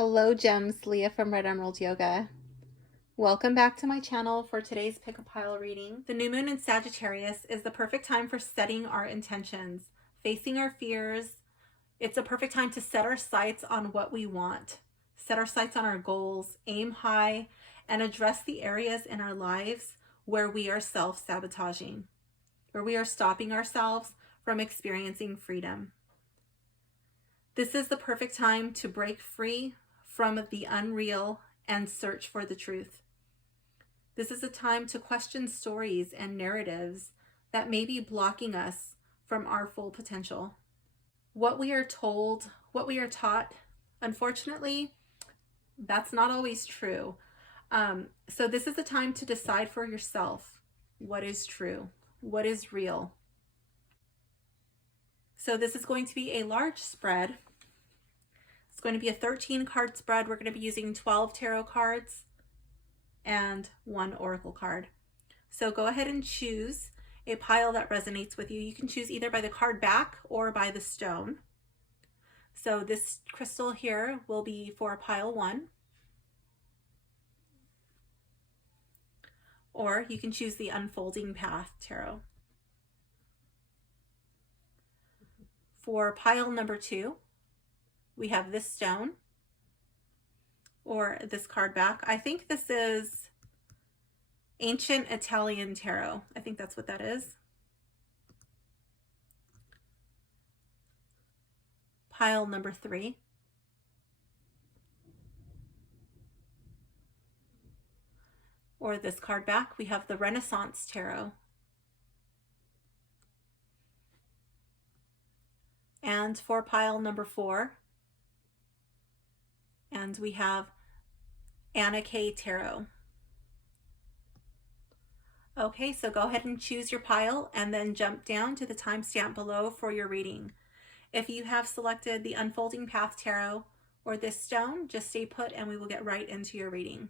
Hello gems, Leah from Red Emerald Yoga. Welcome back to my channel for today's pick a pile reading. The new moon in Sagittarius is the perfect time for setting our intentions, facing our fears. It's a perfect time to set our sights on what we want, set our sights on our goals, aim high, and address the areas in our lives where we are self-sabotaging, where we are stopping ourselves from experiencing freedom. This is the perfect time to break free from the unreal and search for the truth. This is a time to question stories and narratives that may be blocking us from our full potential. What we are told, what we are taught, unfortunately, that's not always true. So this is a time to decide for yourself what is true, what is real. So this is going to be a large spread. It's going to be a 13 card spread. We're going to be using 12 tarot cards and 1 oracle card. So go ahead and choose a pile that resonates with you. You can choose either by the card back or by the stone. So this crystal here will be for pile 1. Or you can choose the Unfolding Path Tarot. For pile number 2, we have this stone or this card back. I think this is Ancient Italian Tarot. I think that's what that is. Pile number 3. Or this card back, we have the Renaissance Tarot. And for pile number 4, and we have Anna K Tarot. Okay, so go ahead and choose your pile and then jump down to the timestamp below for your reading. If you have selected the Unfolding Path Tarot or this stone, just stay put and we will get right into your reading.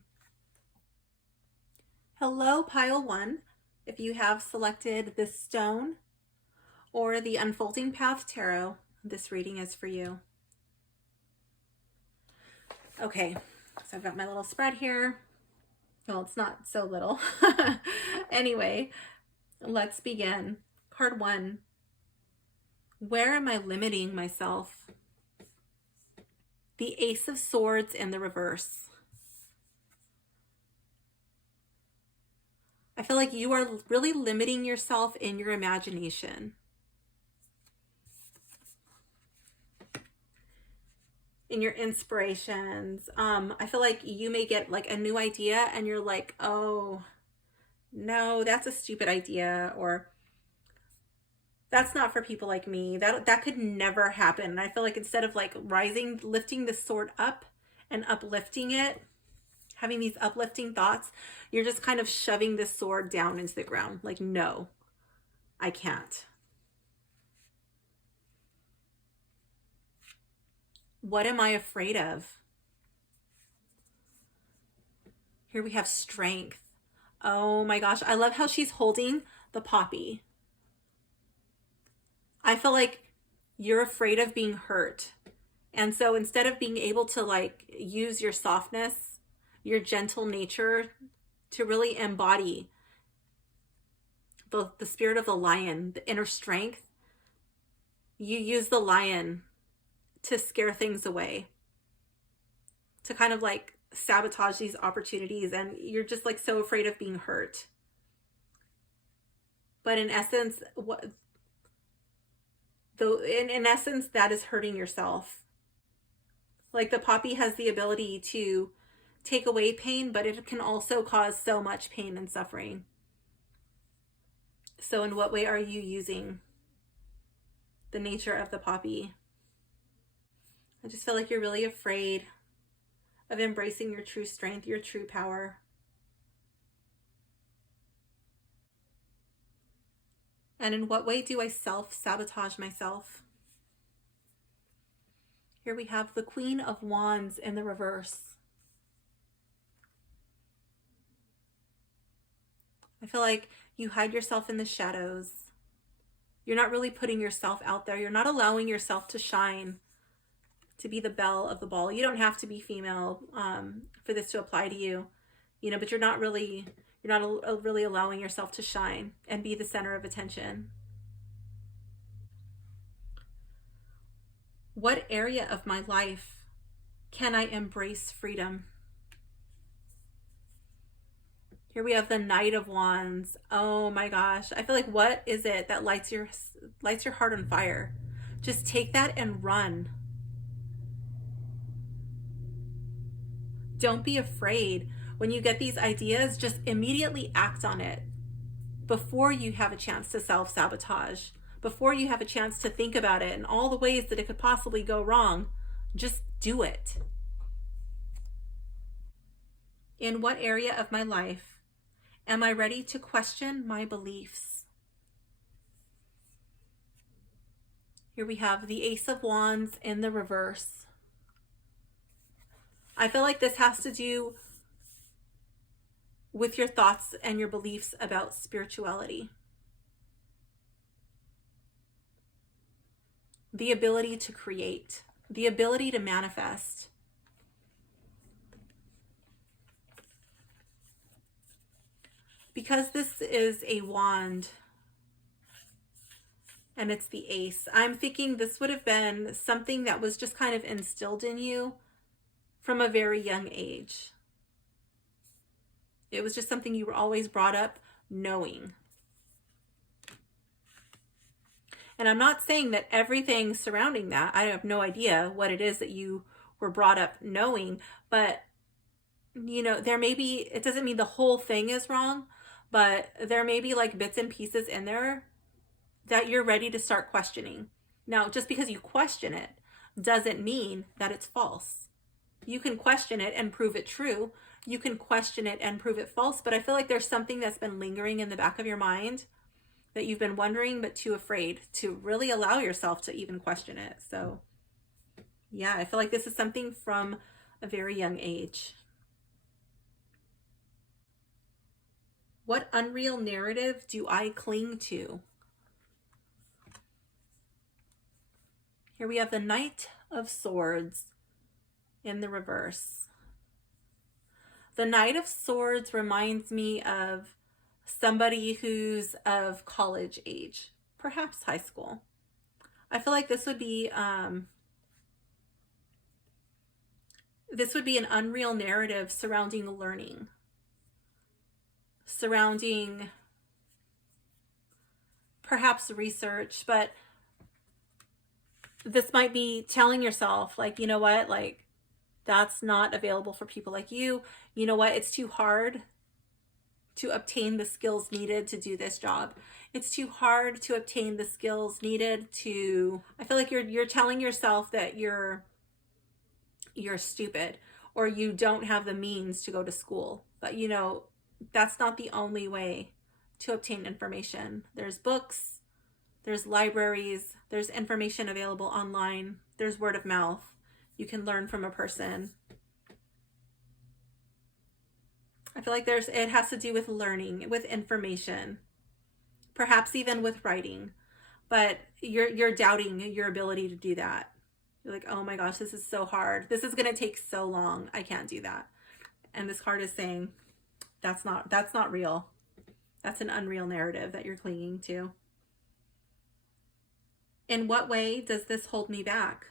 Hello, pile 1. If you have selected this stone or the Unfolding Path Tarot, this reading is for you. Okay, so I've got my little spread here. Well, it's not so little. Anyway, let's begin. Card 1. Where am I limiting myself? The Ace of Swords in the reverse. I feel like you are really limiting yourself in your imagination. In your inspirations. I feel like you may get like a new idea and you're like, oh no, that's a stupid idea, or that's not for people like me. That could never happen. And I feel like instead of like lifting the sword up and uplifting it, having these uplifting thoughts, you're just kind of shoving this sword down into the ground. Like, no, I can't. What am I afraid of? Here we have strength. Oh my gosh, I love how she's holding the poppy. I feel like you're afraid of being hurt. And so instead of being able to like use your softness, your gentle nature to really embody the spirit of the lion, the inner strength, you use the lion to scare things away, to kind of like sabotage these opportunities, and you're just like so afraid of being hurt. But in essence, in essence, that is hurting yourself. Like the poppy has the ability to take away pain, but it can also cause so much pain and suffering. So in what way are you using the nature of the poppy? I just feel like you're really afraid of embracing your true strength, your true power. And in what way do I self-sabotage myself? Here we have the Queen of Wands in the reverse. I feel like you hide yourself in the shadows. You're not really putting yourself out there. You're not allowing yourself to shine, to be the belle of the ball. You don't have to be female for this to apply to you, you know, but you're not really allowing yourself to shine and be the center of attention. What area of my life can I embrace freedom? Here we have the Knight of Wands. Oh my gosh. I feel like, what is it that lights your heart on fire? Just take that and run. Don't be afraid. When you get these ideas, just immediately act on it before you have a chance to self-sabotage, before you have a chance to think about it and all the ways that it could possibly go wrong. Just do it. In what area of my life am I ready to question my beliefs? Here we have the Ace of Wands in the reverse. I feel like this has to do with your thoughts and your beliefs about spirituality. The ability to create, the ability to manifest. Because this is a wand and it's the ace, I'm thinking this would have been something that was just kind of instilled in you from a very young age. It was just something you were always brought up knowing. And I'm not saying that everything surrounding that, I have no idea what it is that you were brought up knowing, but you know, there may be, it doesn't mean the whole thing is wrong, but there may be like bits and pieces in there that you're ready to start questioning. Now, just because you question it doesn't mean that it's false. You can question it and prove it true. You can question it and prove it false, but I feel like there's something that's been lingering in the back of your mind that you've been wondering, but too afraid to really allow yourself to even question it. So yeah, I feel like this is something from a very young age. What unreal narrative do I cling to? Here we have the Knight of Swords in the reverse. The Knight of Swords reminds me of somebody who's of college age, perhaps high school. I feel like this would be an unreal narrative surrounding learning, surrounding perhaps research, but this might be telling yourself, like, you know what, like, that's not available for people like you. You know what, it's too hard to obtain the skills needed to do this job. It's too hard to obtain the skills needed to, I feel like you're telling yourself that you're stupid or you don't have the means to go to school. But you know, that's not the only way to obtain information. There's books, there's libraries, there's information available online, there's word of mouth. You can learn from a person. I feel like it has to do with learning, with information, perhaps even with writing, but you're doubting your ability to do that. You're like, oh my gosh, this is so hard. This is going to take so long. I can't do that. And this card is saying, that's not real. That's an unreal narrative that you're clinging to. In what way does this hold me back?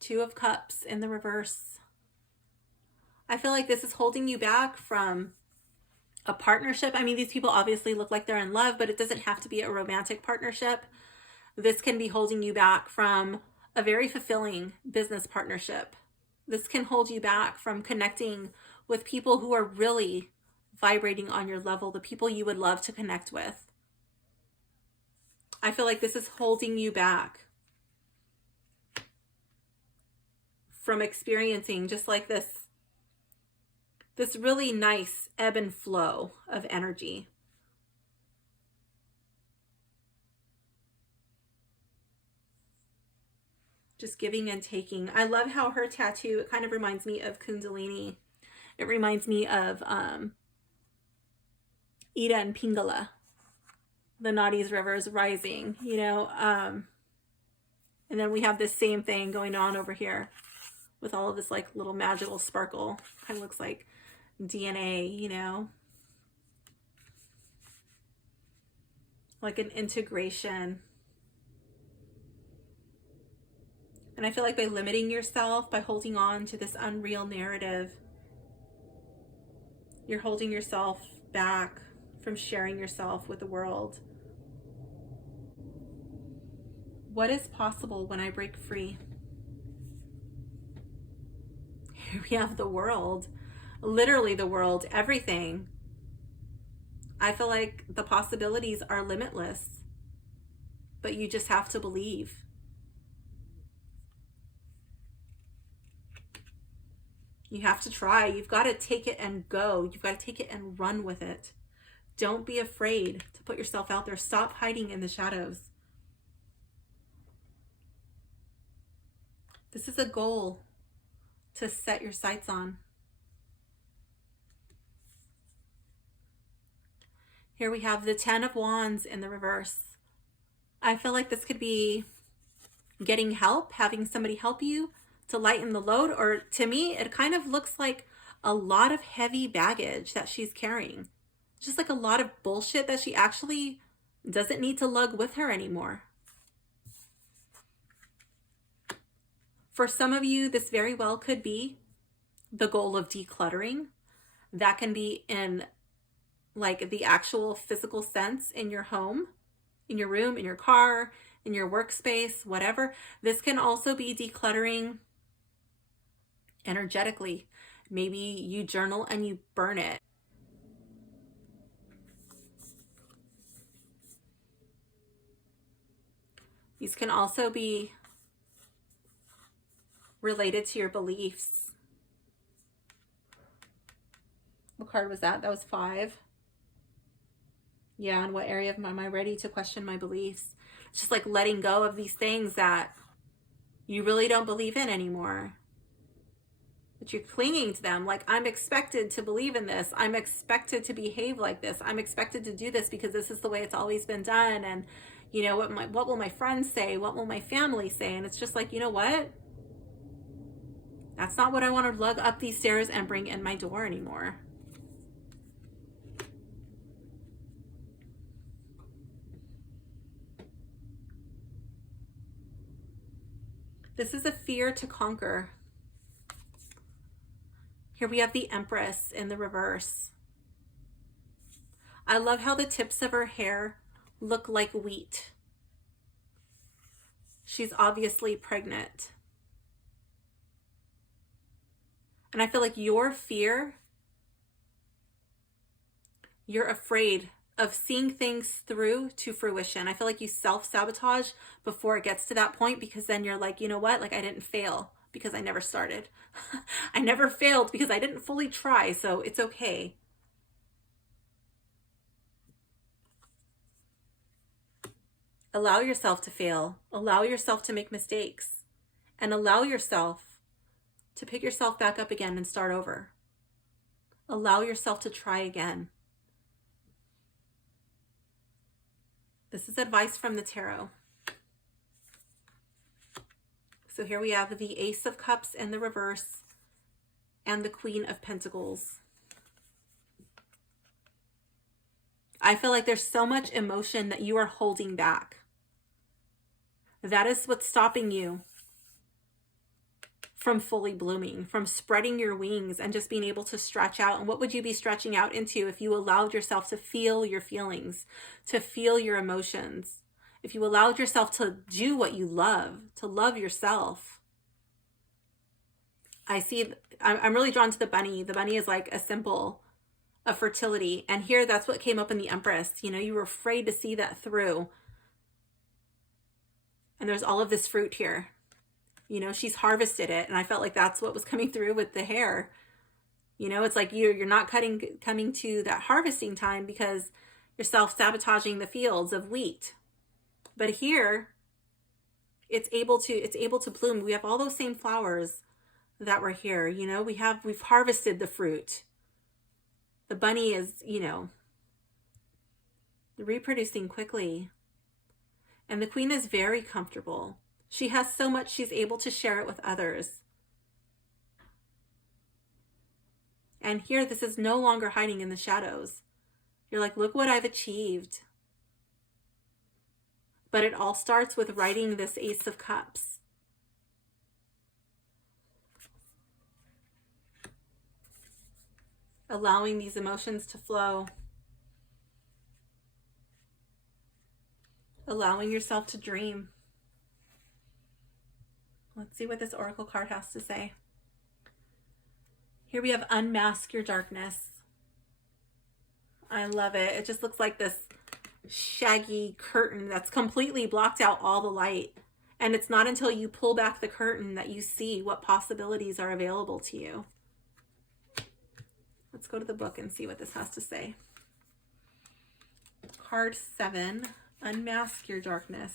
Two of Cups in the reverse. I feel like this is holding you back from a partnership. I mean, these people obviously look like they're in love, but it doesn't have to be a romantic partnership. This can be holding you back from a very fulfilling business partnership. This can hold you back from connecting with people who are really vibrating on your level, the people you would love to connect with. I feel like this is holding you back from experiencing just like this really nice ebb and flow of energy. Just giving and taking. I love how her tattoo, it kind of reminds me of Kundalini. It reminds me of Ida and Pingala. the Nadi's river is rising, you know. And then we have this same thing going on over here with all of this like little magical sparkle. Kind of looks like DNA, you know, like an integration. And I feel like by limiting yourself, by holding on to this unreal narrative, you're holding yourself back from sharing yourself with the world. What is possible when I break free? Here we have the world, literally the world, everything. I feel like the possibilities are limitless, but you just have to believe. You have to try. You've got to take it and go. You've got to take it and run with it. Don't be afraid to put yourself out there. Stop hiding in the shadows. This is a goal to set your sights on. Here we have the 10 of Wands in the reverse. I feel like this could be getting help, having somebody help you to lighten the load, or to me, it kind of looks like a lot of heavy baggage that she's carrying. Just like a lot of bullshit that she actually doesn't need to lug with her anymore. For some of you, this very well could be the goal of decluttering. That can be in like the actual physical sense in your home, in your room, in your car, in your workspace, whatever. This can also be decluttering energetically. Maybe you journal and you burn it. These can also be related to your beliefs. What card was that? That was 5. Yeah, in what area am I ready to question my beliefs? It's just like letting go of these things that you really don't believe in anymore. But you're clinging to them. Like, I'm expected to believe in this. I'm expected to behave like this. I'm expected to do this because this is the way it's always been done. And, you know, what will my friends say? What will my family say? And it's just like, you know what? That's not what I want to lug up these stairs and bring in my door anymore. This is a fear to conquer. Here we have the Empress in the reverse. I love how the tips of her hair look like wheat. She's obviously pregnant. And I feel like your fear, you're afraid of seeing things through to fruition. I feel like you self-sabotage before it gets to that point, because then you're like, you know what? Like, I didn't fail because I never started. I never failed because I didn't fully try, so it's okay. Allow yourself to fail. Allow yourself to make mistakes. And allow yourself to pick yourself back up again and start over. Allow yourself to try again. This is advice from the tarot. So here we have the Ace of Cups in the reverse and the Queen of Pentacles. I feel like there's so much emotion that you are holding back. That is what's stopping you from fully blooming, from spreading your wings and just being able to stretch out. And what would you be stretching out into if you allowed yourself to feel your feelings, to feel your emotions? If you allowed yourself to do what you love, to love yourself. I'm really drawn to the bunny. The bunny is like a symbol of fertility. And here, that's what came up in the Empress. You know, you were afraid to see that through. And there's all of this fruit here. You know, she's harvested it. And I felt like that's what was coming through with the hair. You know, it's like you're not coming to that harvesting time because you're self-sabotaging the fields of wheat. But here, it's able to bloom. We have all those same flowers that were here. You know, we've harvested the fruit. The bunny is, you know, reproducing quickly. And the queen is very comfortable. She has so much she's able to share it with others. And here, this is no longer hiding in the shadows. You're like, look what I've achieved. But it all starts with writing this Ace of Cups. Allowing these emotions to flow. Allowing yourself to dream. Let's see what this oracle card has to say. Here we have unmask your darkness. I love it. It just looks like this shaggy curtain that's completely blocked out all the light. And it's not until you pull back the curtain that you see what possibilities are available to you. Let's go to the book and see what this has to say. Card 7, unmask your darkness.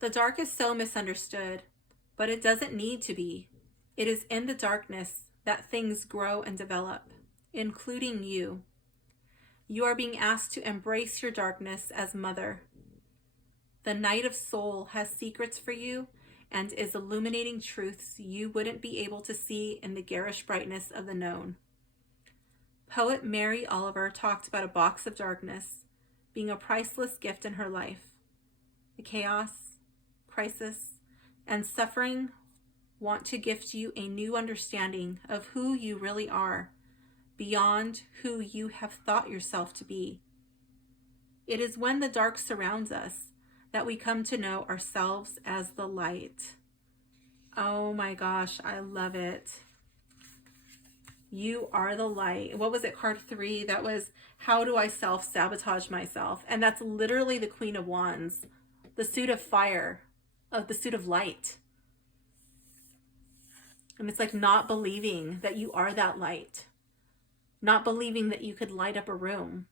The dark is so misunderstood, but it doesn't need to be. It is in the darkness that things grow and develop, including you. You are being asked to embrace your darkness as mother. The night of soul has secrets for you and is illuminating truths you wouldn't be able to see in the garish brightness of the known. Poet Mary Oliver talked about a box of darkness being a priceless gift in her life. The chaos, crisis, and suffering want to gift you a new understanding of who you really are, beyond who you have thought yourself to be. It is when the dark surrounds us that we come to know ourselves as the light. Oh my gosh, I love it. You are the light. What was it, card 3? That was, how do I self-sabotage myself? And that's literally the Queen of Wands, the suit of fire, the suit of light. And it's like not believing that you are that light. Not believing that you could light up a room.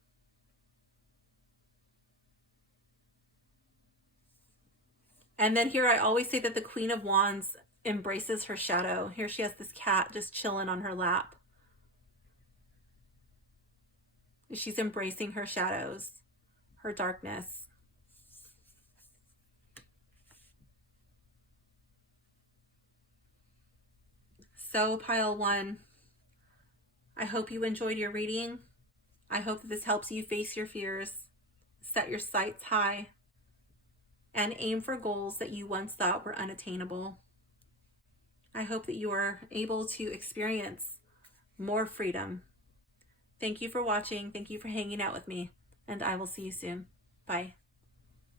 And then here I always say that the Queen of Wands embraces her shadow. Here she has this cat just chilling on her lap. She's embracing her shadows, her darkness. So, Pile 1, I hope you enjoyed your reading. I hope that this helps you face your fears, set your sights high, and aim for goals that you once thought were unattainable. I hope that you are able to experience more freedom. Thank you for watching. Thank you for hanging out with me, and I will see you soon. Bye.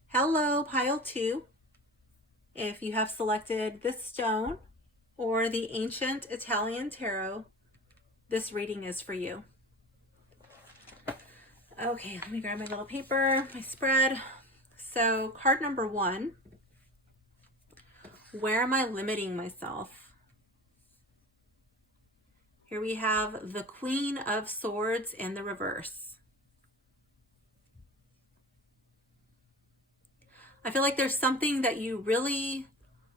Hello, Pile 2. If you have selected this stone or the Ancient Italian Tarot, this reading is for you. Okay, let me grab my little paper, my spread. So card number 1, where am I limiting myself? Here we have the Queen of Swords in the reverse. I feel like there's something that you really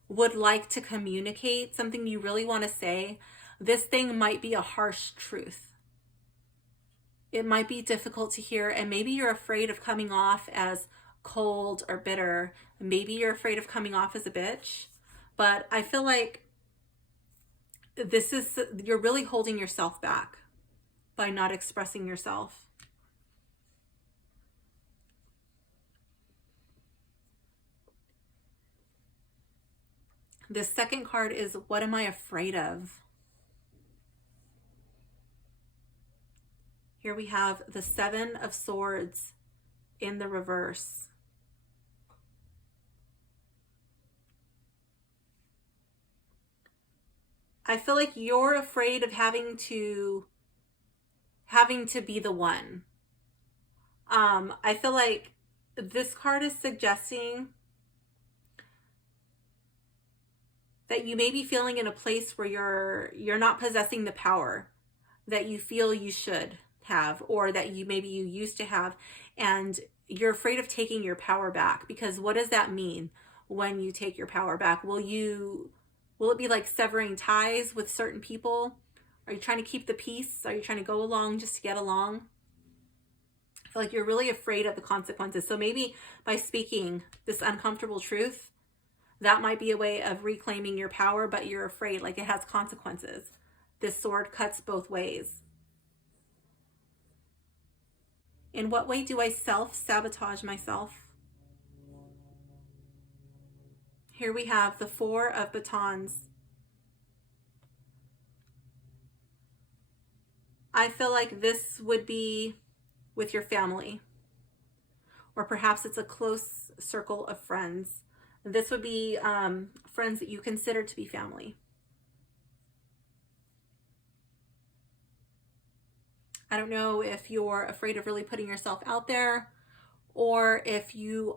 would like to communicate, something you really want to say. This thing might be a harsh truth. It might be difficult to hear, and maybe you're afraid of coming off as cold or bitter. Maybe you're afraid of coming off as a bitch, but I feel like you're really holding yourself back by not expressing yourself. The second card is, what am I afraid of? Here we have the 7 of Swords in the reverse. I feel like you're afraid of having to be the one. I feel like this card is suggesting that you may be feeling in a place where you're not possessing the power that you feel you should have, or that maybe you used to have, and you're afraid of taking your power back. Because what does that mean when you take your power back? Will it be like severing ties with certain people? Are you trying to keep the peace? Are you trying to go along just to get along? I feel like you're really afraid of the consequences. So maybe by speaking this uncomfortable truth, that might be a way of reclaiming your power, but you're afraid, like it has consequences. This sword cuts both ways. In what way do I self-sabotage myself? Here we have the Four of Batons. I feel like this would be with your family, or perhaps it's a close circle of friends. This would be friends that you consider to be family. I don't know if you're afraid of really putting yourself out there, or if you,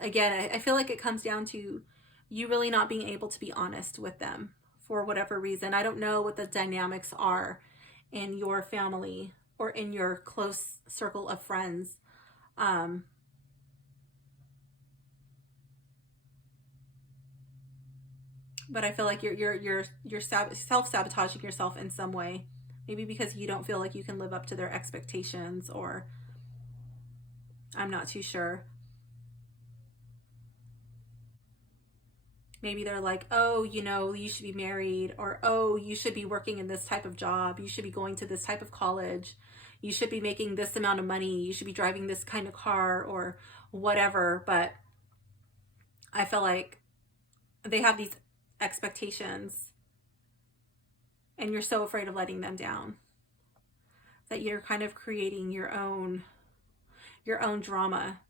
again, I feel like it comes down to you really not being able to be honest with them for whatever reason. I don't know what the dynamics are in your family or in your close circle of friends. But I feel like you're self-sabotaging yourself in some way. Maybe because you don't feel like you can live up to their expectations, or I'm not too sure. Maybe they're like, oh, you know, you should be married, or oh, you should be working in this type of job, you should be going to this type of college, you should be making this amount of money, you should be driving this kind of car, or whatever. But I feel like they have these expectations and you're so afraid of letting them down that you're kind of creating your own drama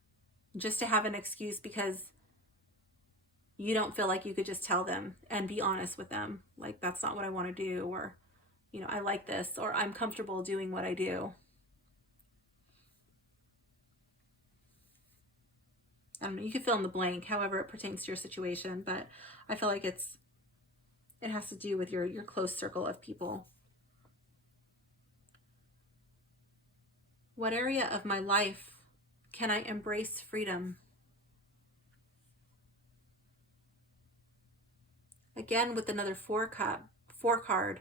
just to have an excuse, because you don't feel like you could just tell them and be honest with them, like, that's not what I want to do, or, you know, I like this, or I'm comfortable doing what I do. I don't know, you can fill in the blank however it pertains to your situation, but I feel like it has to do with your close circle of people. What area of my life can I embrace freedom? Again, with another four card.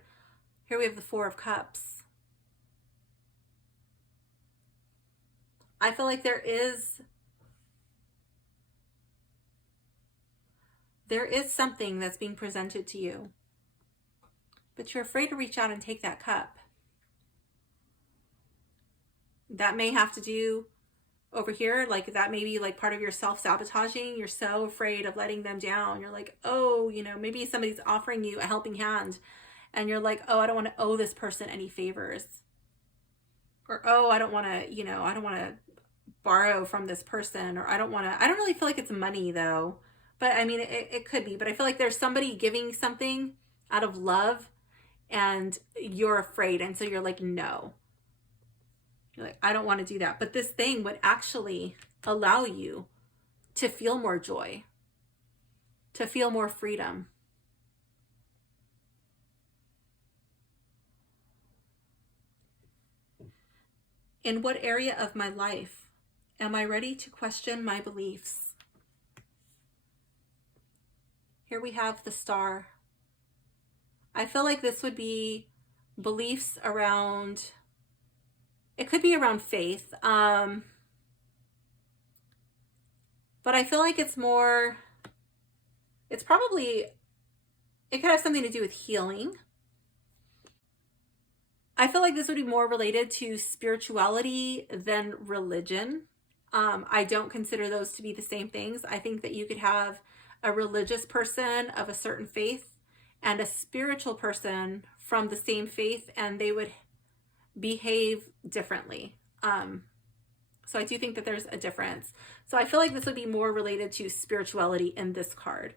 Here we have the Four of Cups. I feel like there is something that's being presented to you, but you're afraid to reach out and take that cup. That may have to do over here, like that may be like part of your self-sabotaging. You're so afraid of letting them down. You're like, oh, you know, maybe somebody's offering you a helping hand and you're like, oh, I don't want to owe this person any favors, or oh, I don't want to, you know, I don't want to borrow from this person, or I don't really feel like it's money though, but I mean, it could be, but I feel like there's somebody giving something out of love and you're afraid, and so you're like, no. You're like, I don't want to do that. But this thing would actually allow you to feel more joy, to feel more freedom. In what area of my life am I ready to question my beliefs? Here we have the Star. I feel like this would be beliefs around, it could be around faith, but I feel like it's more, it could have something to do with healing. I feel like this would be more related to spirituality than religion. I don't consider those to be the same things. I think that you could have a religious person of a certain faith and a spiritual person from the same faith, and they would behave differently. So I do think that there's a difference. So I feel like this would be more related to spirituality in this card.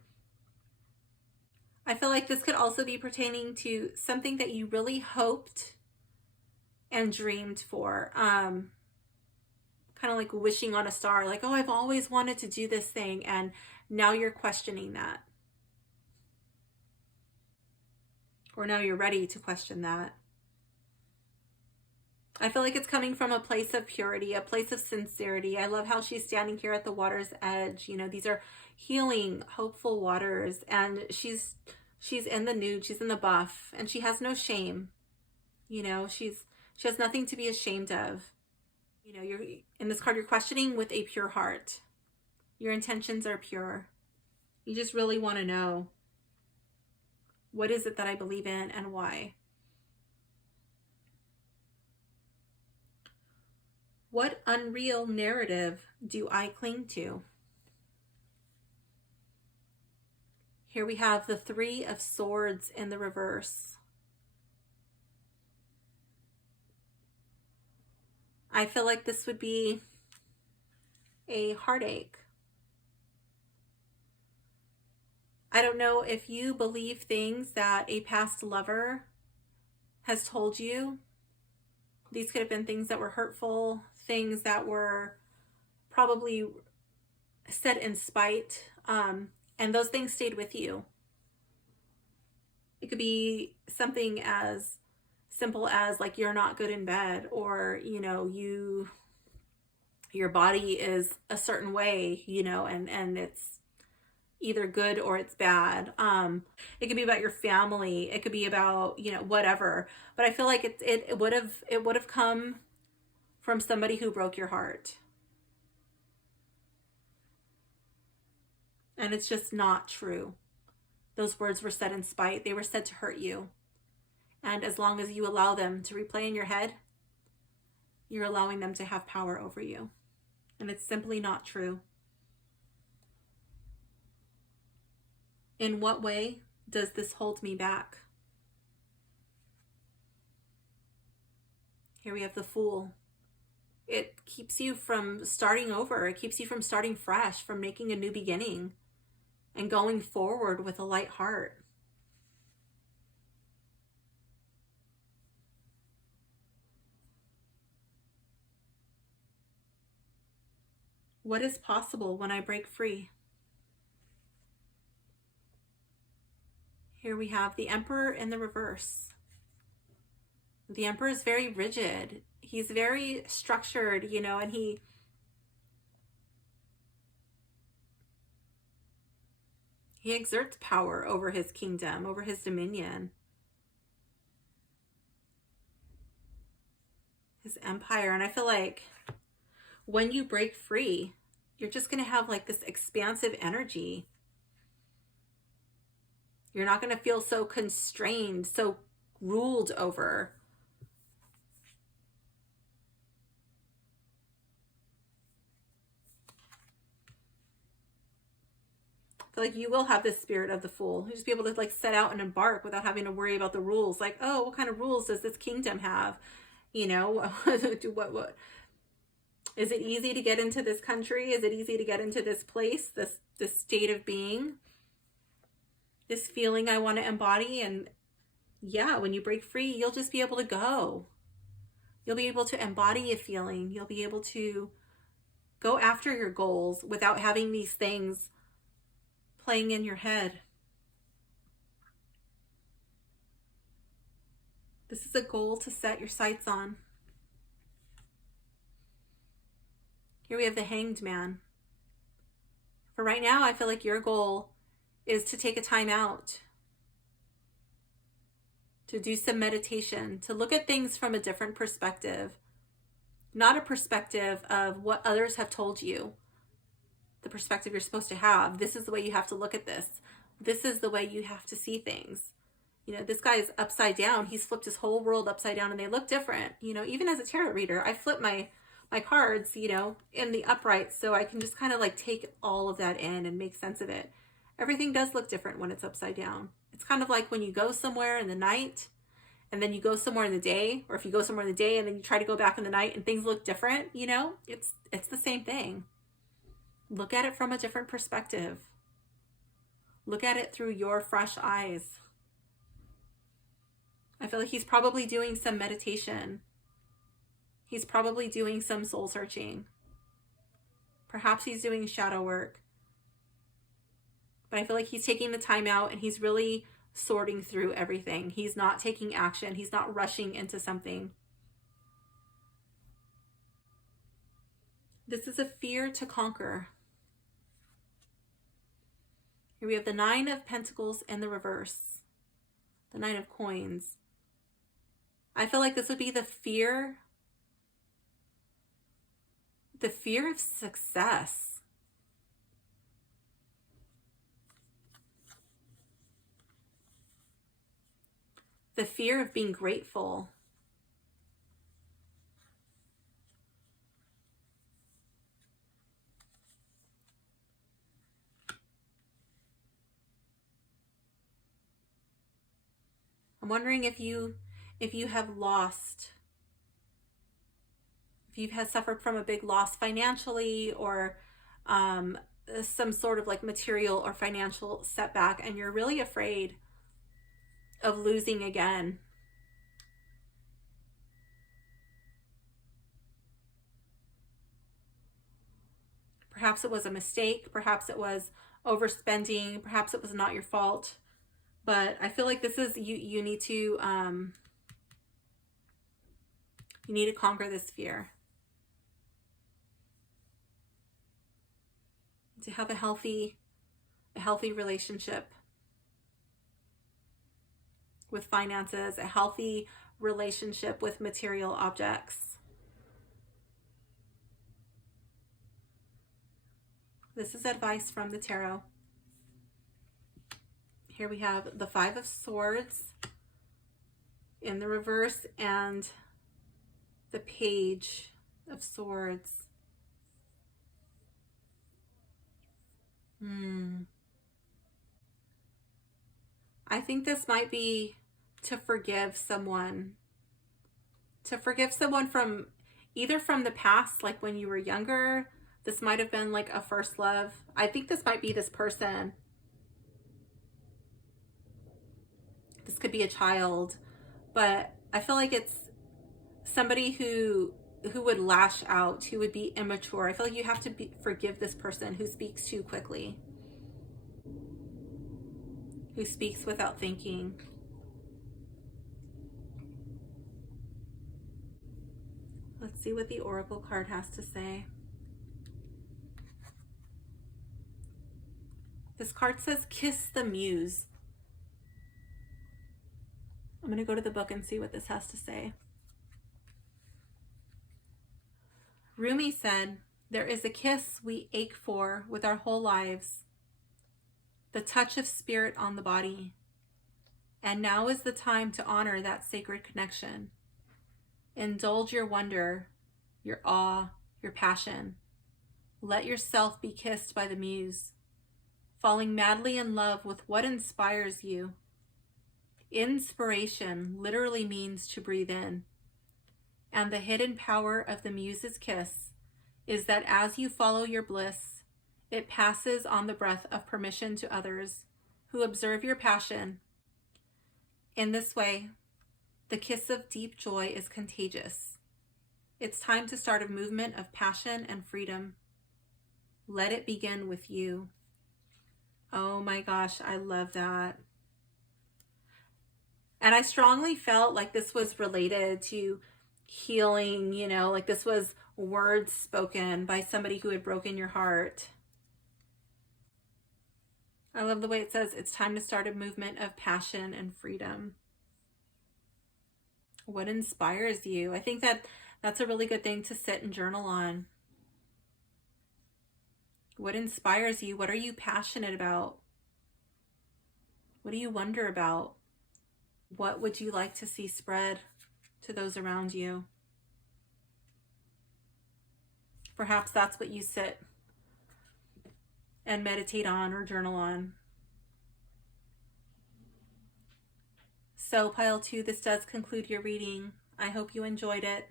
I feel like this could also be pertaining to something that you really hoped and dreamed for. Kind of like wishing on a star, like, oh, I've always wanted to do this thing, and now you're questioning that. Or now you're ready to question that. I feel like it's coming from a place of purity, a place of sincerity. I love how she's standing here at the water's edge. You know, these are healing, hopeful waters, and she's in the nude, she's in the buff, and she has no shame. You know, she has nothing to be ashamed of. You're in this card, you're questioning with a pure heart. Your intentions are pure. You just really want to know, what is it that I believe in and why? What unreal narrative do I cling to? Here we have the Three of Swords in the reverse. I feel like this would be a heartache. I don't know if you believe things that a past lover has told you. These could have been things that were hurtful, things that were probably said in spite, and those things stayed with you. It could be something as simple as like you're not good in bed, or your body is a certain way, and it's either good or it's bad. It could be about your family. It could be about, whatever. But I feel like it would have come from somebody who broke your heart. And it's just not true. Those words were said in spite. They were said to hurt you. And as long as you allow them to replay in your head, you're allowing them to have power over you. And it's simply not true. In what way does this hold me back? Here we have the Fool. It keeps you from starting over. It keeps you from starting fresh, from making a new beginning and going forward with a light heart. What is possible when I break free? Here we have the Emperor in the reverse. The Emperor is very rigid. He's very structured, and he exerts power over his kingdom, over his dominion, his empire. And I feel like when you break free, you're just going to have like this expansive energy. You're not going to feel so constrained, so ruled over. I feel like you will have this spirit of the Fool. You'll just be able to like set out and embark without having to worry about the rules. Like, oh, what kind of rules does this kingdom have? What is it easy to get into this country? Is it easy to get into this place, this state of being, this feeling I want to embody? And yeah, when you break free, you'll just be able to go. You'll be able to embody a feeling. You'll be able to go after your goals without having these things playing in your head. This is a goal to set your sights on. Here we have the Hanged Man. For right now, I feel like your goal is to take a time out, to do some meditation, to look at things from a different perspective, not a perspective of what others have told you, the perspective you're supposed to have. This is the way you have to look at this. This is the way you have to see things. This guy is upside down. He's flipped his whole world upside down and they look different. Even as a tarot reader, I flip my cards, in the upright, so I can just kind of like take all of that in and make sense of it. Everything does look different when it's upside down. It's kind of like when you go somewhere in the night and then you go somewhere in the day, or if you go somewhere in the day and then you try to go back in the night and things look different, it's the same thing. Look at it from a different perspective. Look at it through your fresh eyes. I feel like he's probably doing some meditation. He's probably doing some soul searching. Perhaps he's doing shadow work. But I feel like he's taking the time out and he's really sorting through everything. He's not taking action. He's not rushing into something. This is a fear to conquer. Here we have the Nine of Pentacles in the reverse. The Nine of Coins. I feel like this would be the fear The fear of success. The fear of being grateful. I'm wondering if you have lost, if you've had suffered from a big loss financially, or some sort of like material or financial setback, and you're really afraid of losing again. Perhaps it was a mistake, perhaps it was overspending, perhaps it was not your fault. But I feel like this is, you need to conquer this fear. To have a healthy relationship with finances, a healthy relationship with material objects. This is advice from the tarot. Here we have the Five of Swords in the reverse and the Page of Swords. I think this might be to forgive someone. To forgive someone from either from the past, like when you were younger. This might have been like a first love. I think this might be this person. This could be a child, but I feel like it's somebody who would lash out, who would be immature. I feel like you have to forgive this person who speaks too quickly, who speaks without thinking. Let's see what the Oracle card has to say. This card says, kiss the muse. I'm going to go to the book and see what this has to say. Rumi said, there is a kiss we ache for with our whole lives, the touch of spirit on the body. And now is the time to honor that sacred connection. Indulge your wonder, your awe, your passion. Let yourself be kissed by the muse, falling madly in love with what inspires you. Inspiration literally means to breathe in. And the hidden power of the muse's kiss is that as you follow your bliss, it passes on the breath of permission to others who observe your passion. In this way, the kiss of deep joy is contagious. It's time to start a movement of passion and freedom. Let it begin with you. Oh my gosh, I love that. And I strongly felt like this was related to healing, you know, like this was words spoken by somebody who had broken your heart. I love the way it says it's time to start a movement of passion and freedom. What inspires you? I think that's a really good thing to sit and journal on. What inspires you? What are you passionate about? What do you wonder about? What would you like to see spread to those around you? Perhaps that's what you sit and meditate on or journal on. So pile 2, this does conclude your reading. I hope you enjoyed it.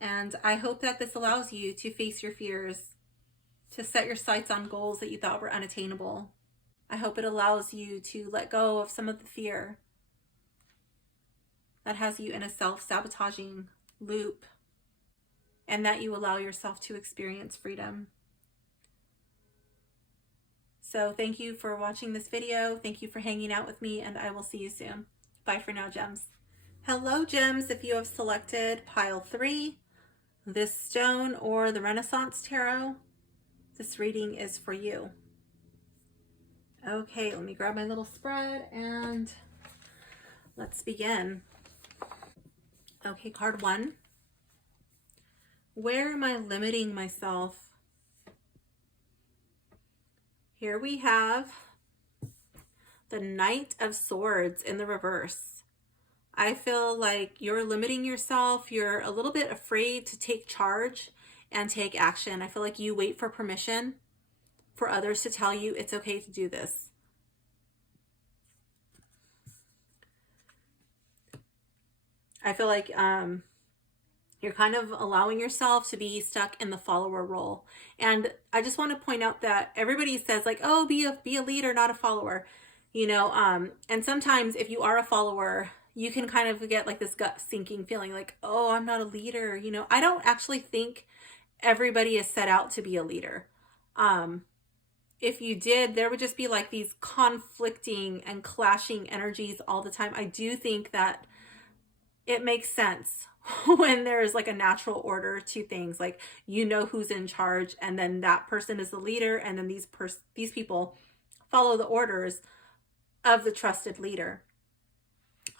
And I hope that this allows you to face your fears, to set your sights on goals that you thought were unattainable. I hope it allows you to let go of some of the fear that has you in a self-sabotaging loop, and that you allow yourself to experience freedom. So thank you for watching this video. Thank you for hanging out with me, and I will see you soon. Bye for now, gems. Hello, gems. If you have selected pile 3, this stone, or the Renaissance Tarot, this reading is for you. Okay, let me grab my little spread and let's begin. Okay, card 1. Where am I limiting myself? Here we have the Knight of Swords in the reverse. I feel like you're limiting yourself. You're a little bit afraid to take charge and take action. I feel like you wait for permission for others to tell you it's okay to do this. I feel like you're kind of allowing yourself to be stuck in the follower role. And I just want to point out that everybody says like, oh, be a leader, not a follower, you know, and sometimes if you are a follower, you can kind of get like this gut sinking feeling like, oh, I'm not a leader. You know, I don't actually think everybody is set out to be a leader. If you did, there would just be like these conflicting and clashing energies all the time. I do think that it makes sense when there's like a natural order to things, like you know who's in charge, and then that person is the leader, and then these people follow the orders of the trusted leader.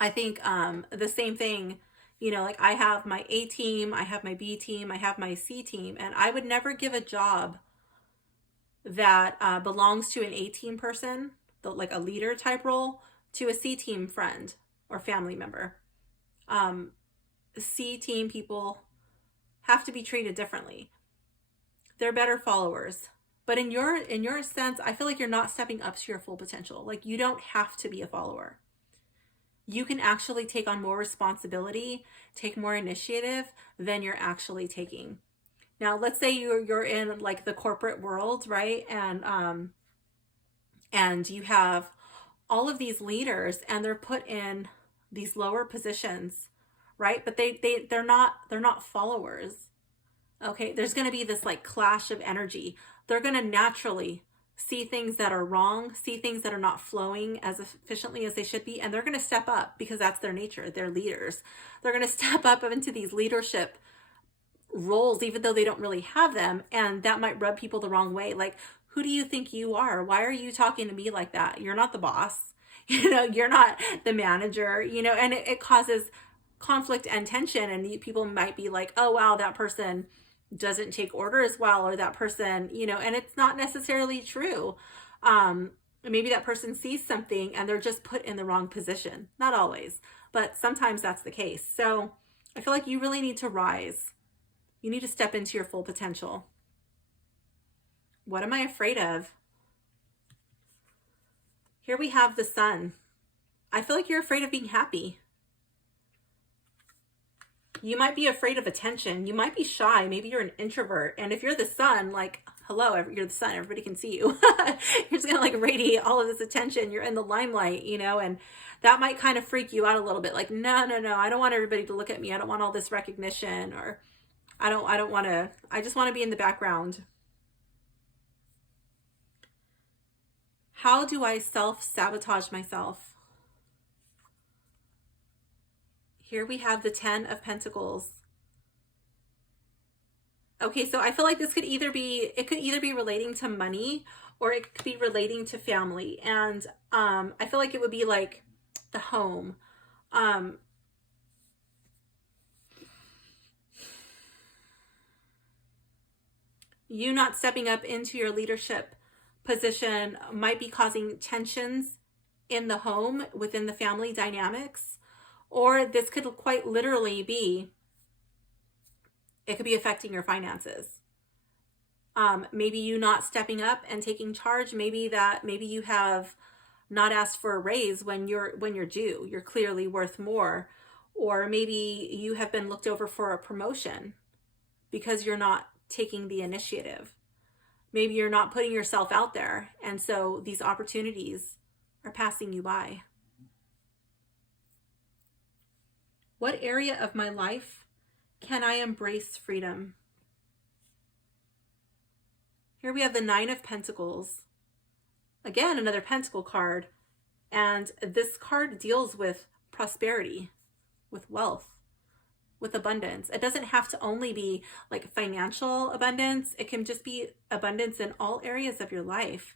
I think the same thing, you know, like I have my A team, I have my B team, I have my C team, and I would never give a job that belongs to an A team person, like a leader type role, to a C team friend or family member. C team people have to be treated differently. They're better followers. But in your sense, I feel like you're not stepping up to your full potential. Like you don't have to be a follower. You can actually take on more responsibility, take more initiative than you're actually taking. Now, let's say you're in like the corporate world, right? And you have all of these leaders and they're put in these lower positions, right? But they're not followers. Okay, there's going to be this like clash of energy. They're going to naturally see things that are wrong, see things that are not flowing as efficiently as they should be, and they're going to step up because that's their nature. They're leaders. They're going to step up into these leadership roles even though they don't really have them, and that might rub people the wrong way. Like, who do you think you are? Why are you talking to me like that? You're not the boss. You know, you're not the manager, you know, and it causes conflict and tension, and people might be like, oh wow, that person doesn't take orders well, or that person, you know, and it's not necessarily true. Maybe that person sees something and they're just put in the wrong position. Not always, but sometimes that's the case. So I feel like you really need to rise. You need to step into your full potential. What am I afraid of? Here we have the Sun. I feel like you're afraid of being happy. You might be afraid of attention. You might be shy. Maybe you're an introvert. And if you're the Sun, like, hello, you're the Sun. Everybody can see you. You're just going to like radiate all of this attention. You're in the limelight, you know, and that might kind of freak you out a little bit. Like, no, I don't want everybody to look at me. I don't want all this recognition, or I don't want to, I just want to be in the background. How do I self-sabotage myself? Here we have the 10 of Pentacles. Okay, so I feel like this could either be, it could either be relating to money or it could be relating to family. And I feel like it would be like the home. You not stepping up into your leadership position might be causing tensions in the home within the family dynamics, or this could quite literally be, it could be affecting your finances. Maybe you not stepping up and taking charge. Maybe you have not asked for a raise when you're due. You're clearly worth more. Or maybe you have been looked over for a promotion because you're not taking the initiative. Maybe you're not putting yourself out there, and so these opportunities are passing you by. What area of my life can I embrace freedom? Here we have the 9 of Pentacles. Again, another Pentacle card. And this card deals with prosperity, with wealth, with abundance. It doesn't have to only be like financial abundance. It can just be abundance in all areas of your life.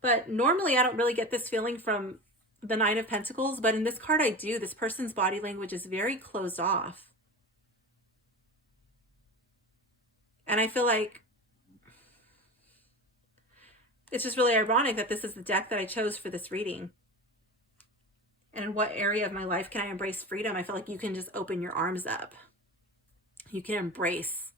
But normally I don't really get this feeling from the 9 of Pentacles, but in this card I do. This person's body language is very closed off. And I feel like it's just really ironic that this is the deck that I chose for this reading. And in what area of my life can I embrace freedom? I feel like you can just open your arms up. You can embrace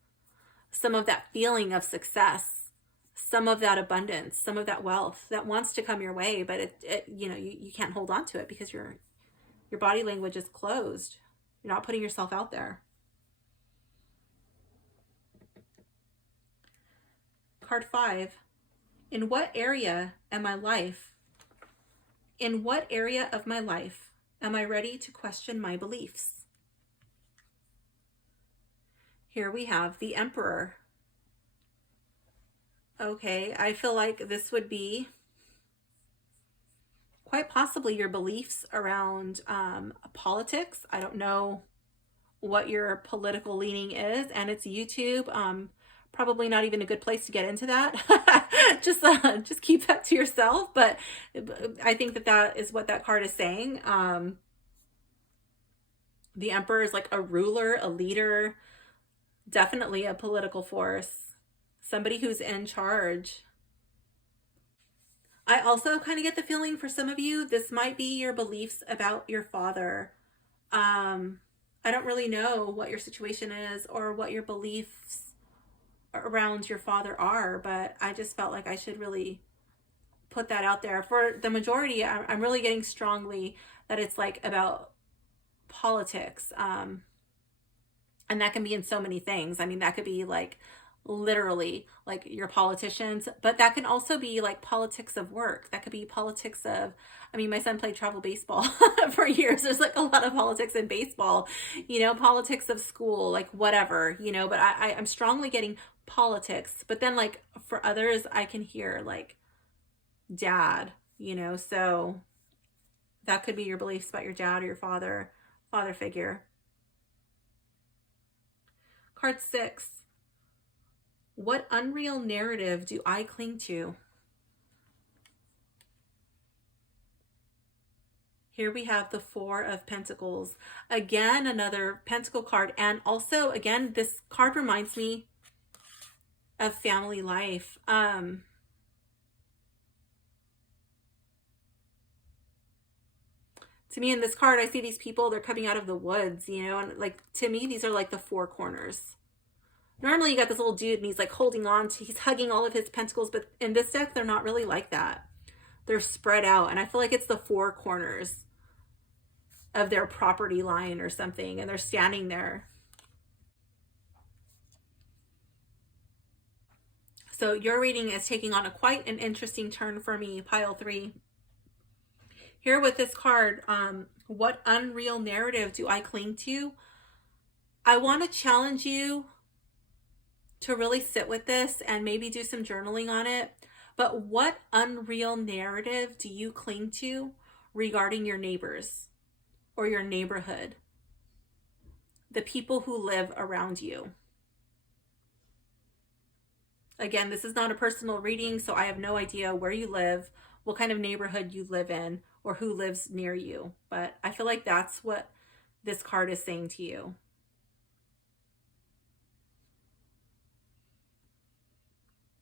some of that feeling of success, some of that abundance, some of that wealth that wants to come your way, but you can't hold on to it because your body language is closed. You're not putting yourself out there. Card 5. In what area of my life am I ready to question my beliefs? Here we have the Emperor. Okay, I feel like this would be quite possibly your beliefs around politics. I don't know what your political leaning is, and it's YouTube. Probably not even a good place to get into that. Just keep that to yourself. But I think that is what that card is saying. The Emperor is like a ruler, a leader, definitely a political force, somebody who's in charge. I also kind of get the feeling for some of you, this might be your beliefs about your father. I don't really know what your situation is or what your beliefs around your father are, but I just felt like I should really put that out there. For the majority, I'm really getting strongly that it's like about politics. And that can be in so many things. I mean, that could be like literally like your politicians, but that can also be like politics of work. That could be politics of, I mean, my son played travel baseball for years. There's like a lot of politics in baseball, politics of school, like whatever, but I'm strongly getting politics. But then like for others, I can hear like dad, so that could be your beliefs about your dad or your father figure. Card 6. What unreal narrative do I cling to? Here we have the 4 of Pentacles. Again, another Pentacle card. And also, again, this card reminds me of family life. To me, in this card, I see these people, they're coming out of the woods, and like, to me, these are like the 4 corners. Normally you got this little dude and he's like holding on to, he's hugging all of his pentacles, but in this deck, they're not really like that. They're spread out. And I feel like it's the 4 corners of their property line or something. And they're standing there. So your reading is taking on quite an interesting turn for me, pile 3. Here with this card, what unreal narrative do I cling to? I want to challenge you to really sit with this and maybe do some journaling on it. But what unreal narrative do you cling to regarding your neighbors or your neighborhood? The people who live around you. Again, this is not a personal reading, so I have no idea where you live, what kind of neighborhood you live in, or who lives near you. But I feel like that's what this card is saying to you.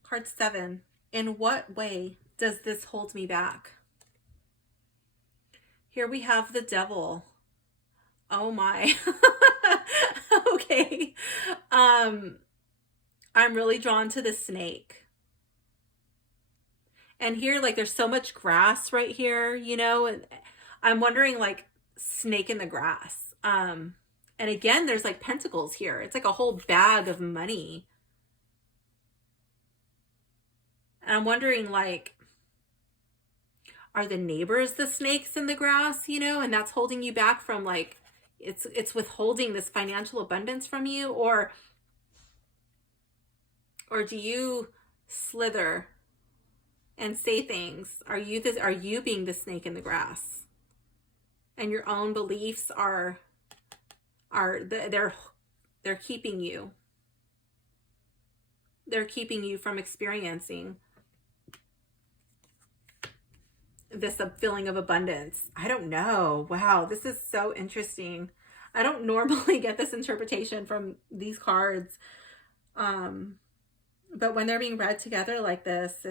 Card 7. In what way does this hold me back? Here we have the Devil. Oh my. Okay. I'm really drawn to the Snake. And here, like, there's so much grass right here, and I'm wondering, like, snake in the grass. And again, there's like pentacles here. It's like a whole bag of money. And I'm wondering, like, are the neighbors the snakes in the grass, and that's holding you back from, like, it's withholding this financial abundance from you, or do you slither and say things? Are you being the snake in the grass? And your own beliefs they're keeping you. They're keeping you from experiencing this feeling of abundance. I don't know. Wow, this is so interesting. I don't normally get this interpretation from these cards. But when they're being read together like this,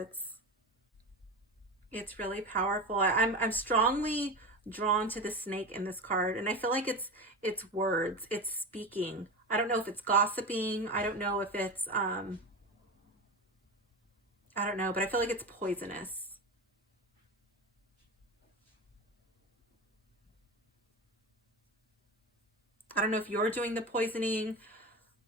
it's really powerful. I'm strongly drawn to the snake in this card, and I feel like it's words, it's speaking. I don't know if it's gossiping. I don't know if it's I don't know, but I feel like it's poisonous. I don't know if you're doing the poisoning,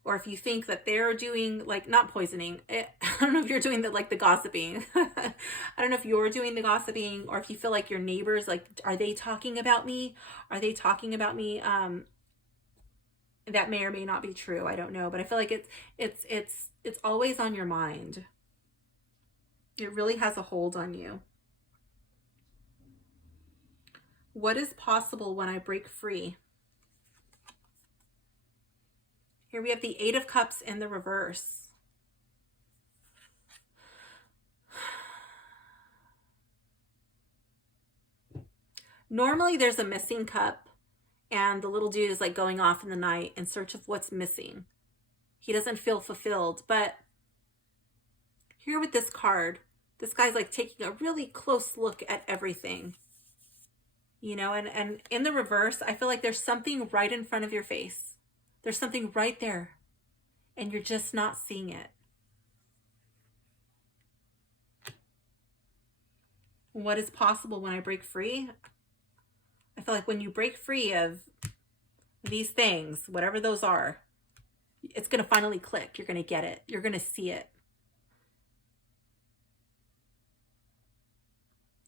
or if you think that they're doing, like, not poisoning. I don't know if you're doing the, like, the gossiping. I don't know if you're doing the gossiping, or if you feel like your neighbors, like, are they talking about me? Are they talking about me? That may or may not be true. I don't know, but I feel like it's always on your mind. It really has a hold on you. What is possible when I break free? Here we have the Eight of Cups in the reverse. Normally there's a missing cup, and the little dude is like going off in the night in search of what's missing. He doesn't feel fulfilled, but here with this card, this guy's like taking a really close look at everything. You know, and in the reverse, I feel like there's something right in front of your face. There's something right there, and you're just not seeing it. What is possible when I break free? I feel like when you break free of these things, whatever those are, it's going to finally click. You're going to get it. You're going to see it.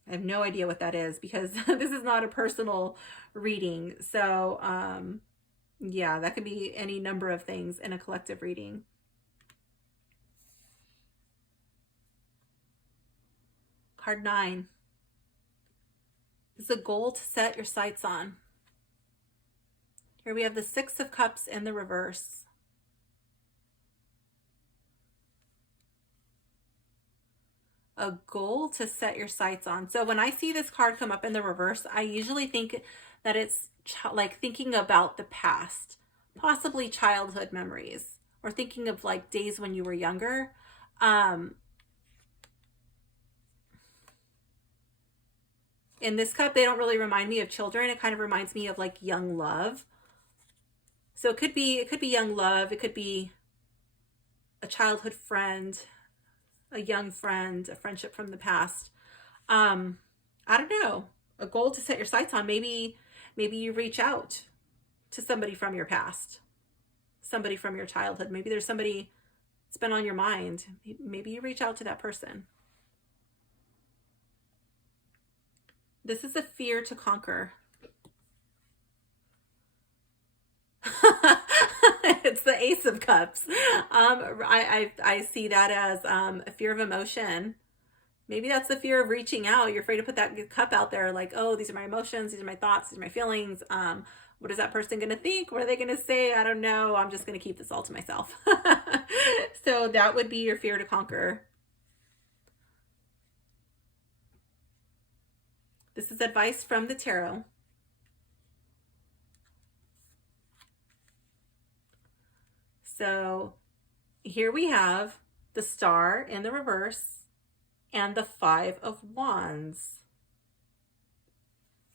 I have no idea what that is, because this is not a personal reading. So, yeah, that could be any number of things in a collective reading. Card 9. This is a goal to set your sights on. Here we have the Six of Cups in the reverse. A goal to set your sights on. So when I see this card come up in the reverse, I usually think that it's like thinking about the past, possibly childhood memories, or thinking of like days when you were younger. In this cup, they don't really remind me of children. It kind of reminds me of like young love. So it could be young love. It could be a childhood friend, a young friend, a friendship from the past. I don't know. A goal to set your sights on. Maybe you reach out to somebody from your past, somebody from your childhood. Maybe there's somebody that's been on your mind. Maybe you reach out to that person. This is a fear to conquer. It's the Ace of Cups. I see that as a fear of emotion. Maybe that's the fear of reaching out. You're afraid to put that cup out there, like, oh, these are my emotions, these are my thoughts, these are my feelings. What is that person going to think? What are they going to say? I don't know. I'm just going to keep this all to myself. So that would be your fear to conquer. This is advice from the tarot. So here we have the Star in the reverse and the Five of Wands.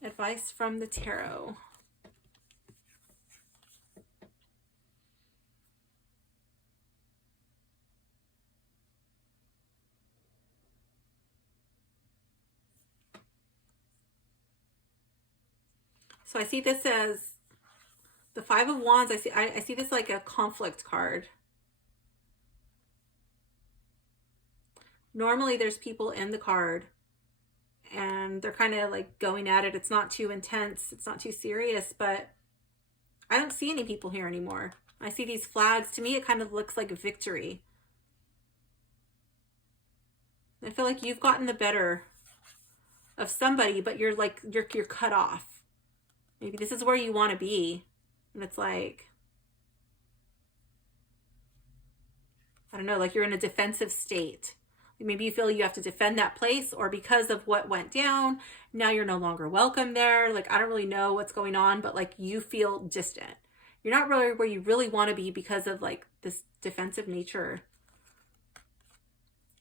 Advice from the tarot. So I see this as the Five of Wands. I see this like a conflict card. Normally there's people in the card and they're kind of like going at it. It's not too intense. It's not too serious, but I don't see any people here anymore. I see these flags. To me, it kind of looks like a victory. I feel like you've gotten the better of somebody, but you're like, you're cut off. Maybe this is where you want to be. And it's like, I don't know, like you're in a defensive state. Maybe you feel you have to defend that place, or because of what went down, now you're no longer welcome there. Like, I don't really know what's going on, but like you feel distant. You're not really where you really want to be because of like this defensive nature.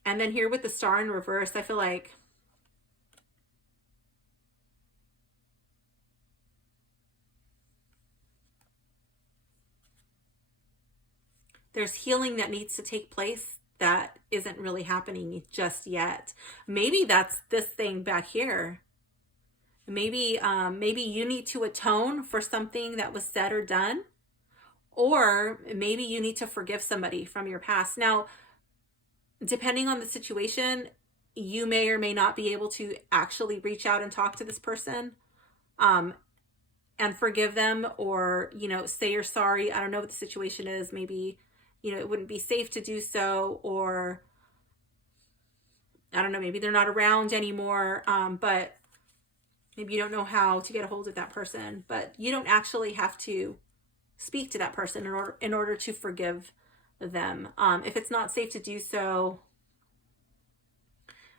And then here with the Star in reverse, I feel like there's healing that needs to take place that isn't really happening just yet. Maybe that's this thing back here. Maybe you need to atone for something that was said or done, or maybe you need to forgive somebody from your past. Now, depending on the situation, you may or may not be able to actually reach out and talk to this person and forgive them, or, you know, say you're sorry. I don't know what the situation is. Maybe, you know, it wouldn't be safe to do so, or I don't know, maybe they're not around anymore, but maybe you don't know how to get a hold of that person. But you don't actually have to speak to that person in order to forgive them. If it's not safe to do so,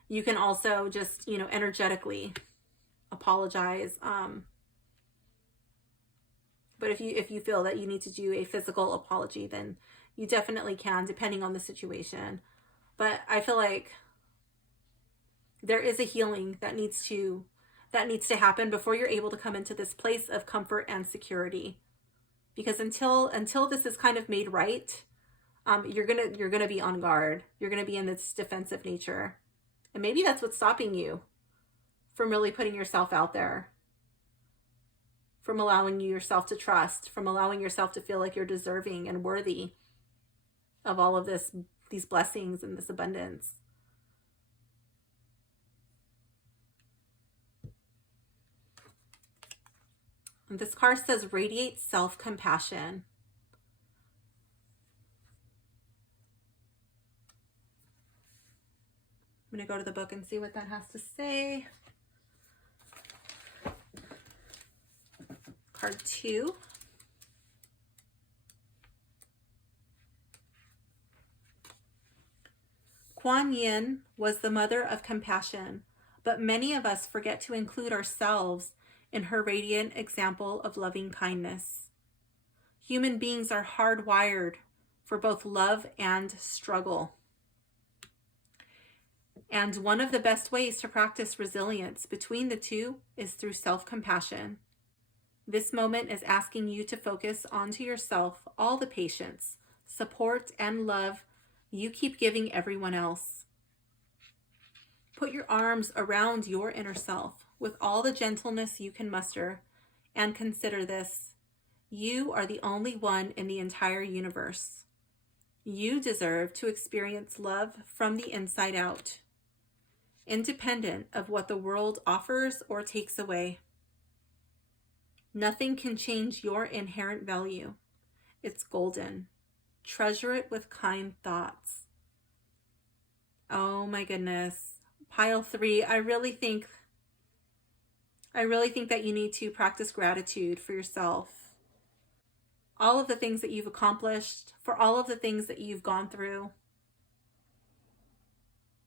you can also just, you know, energetically apologize. But if you feel that you need to do a physical apology, then you definitely can, depending on the situation. But I feel like there is a healing that needs to happen before you're able to come into this place of comfort and security. Because until this is kind of made right, you're gonna be on guard. You're gonna be in this defensive nature, and maybe that's what's stopping you from really putting yourself out there, from allowing yourself to trust, from allowing yourself to feel like you're deserving and worthy of all of these blessings and this abundance. And this card says radiate self-compassion. I'm going to go to the book and see what that has to say. Card 2. Gyan was the mother of compassion, but many of us forget to include ourselves in her radiant example of loving kindness. Human beings are hardwired for both love and struggle. And one of the best ways to practice resilience between the two is through self-compassion. This moment is asking you to focus onto yourself all the patience, support, and love you keep giving everyone else. Put your arms around your inner self with all the gentleness you can muster, and consider this: you are the only one in the entire universe. You deserve to experience love from the inside out, independent of what the world offers or takes away. Nothing can change your inherent value. It's golden. Treasure it with kind thoughts. Oh my goodness. Pile 3, I really think that you need to practice gratitude for yourself. All of the things that you've accomplished, for all of the things that you've gone through,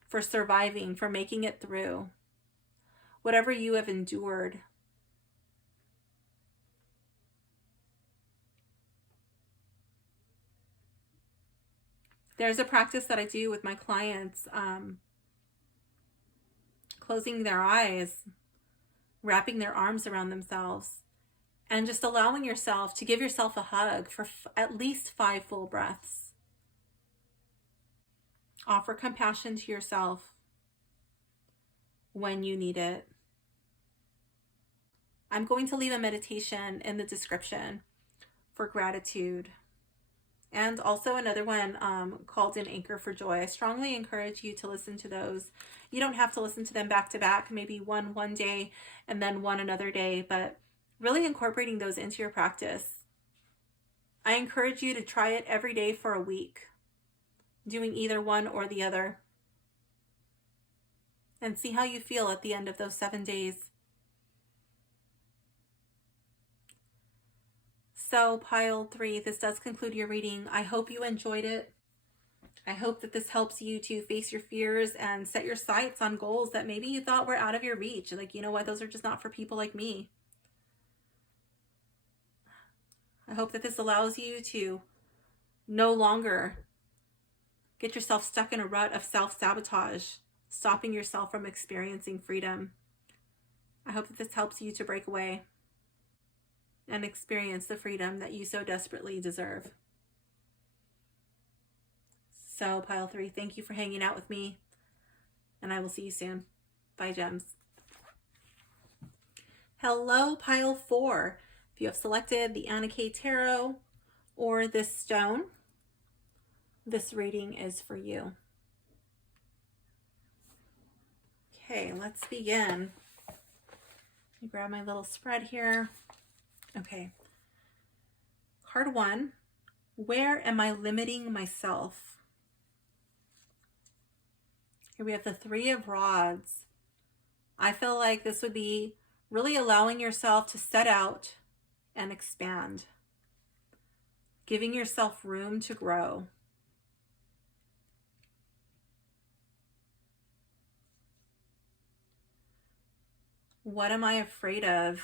for surviving, for making it through, whatever you have endured. There's a practice that I do with my clients, closing their eyes, wrapping their arms around themselves, and just allowing yourself to give yourself a hug for at least 5 full breaths. Offer compassion to yourself when you need it. I'm going to leave a meditation in the description for gratitude, and also another one called An Anchor for Joy. I strongly encourage you to listen to those. You don't have to listen to them back to back, maybe one day and then one another day, but really incorporating those into your practice. I encourage you to try it every day for a week, doing either one or the other, and see how you feel at the end of those 7 days. So pile 3, this does conclude your reading. I hope you enjoyed it. I hope that this helps you to face your fears and set your sights on goals that maybe you thought were out of your reach. Like, you know what, those are just not for people like me. I hope that this allows you to No longer get yourself stuck in a rut of self-sabotage, stopping yourself from experiencing freedom. I hope that this helps you to break away and experience the freedom that you so desperately deserve. So, Pile 3, thank you for hanging out with me, and I will see you soon. Bye, gems. Hello, Pile 4. If you have selected the Anna K Tarot or this stone, this reading is for you. Okay, let's begin. Let me grab my little spread here. Okay. Card 1, where am I limiting myself? Here we have the 3 of Rods. I feel like this would be really allowing yourself to set out and expand, giving yourself room to grow. What am I afraid of?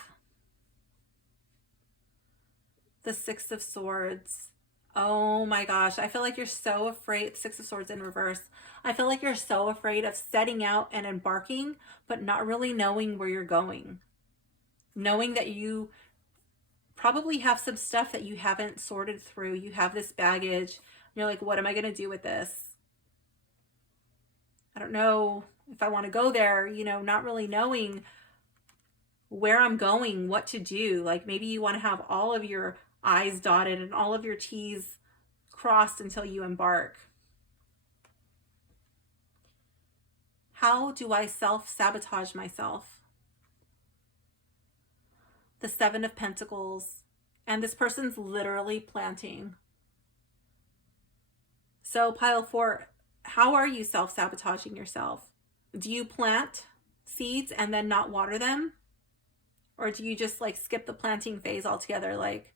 The 6 of Swords. Oh my gosh, I feel like you're so afraid. 6 of Swords in reverse. I feel like you're so afraid of setting out and embarking, but not really knowing where you're going. Knowing that you probably have some stuff that you haven't sorted through. You have this baggage. You're like, what am I going to do with this? I don't know if I want to go there, you know, not really knowing where I'm going, what to do. Like maybe you want to have all of your I's dotted and all of your T's crossed until you embark. How do I self-sabotage myself? The 7 of Pentacles, and this person's literally planting. So Pile 4, how are you self-sabotaging yourself? Do you plant seeds and then not water them? Or do you just like skip the planting phase altogether? Like,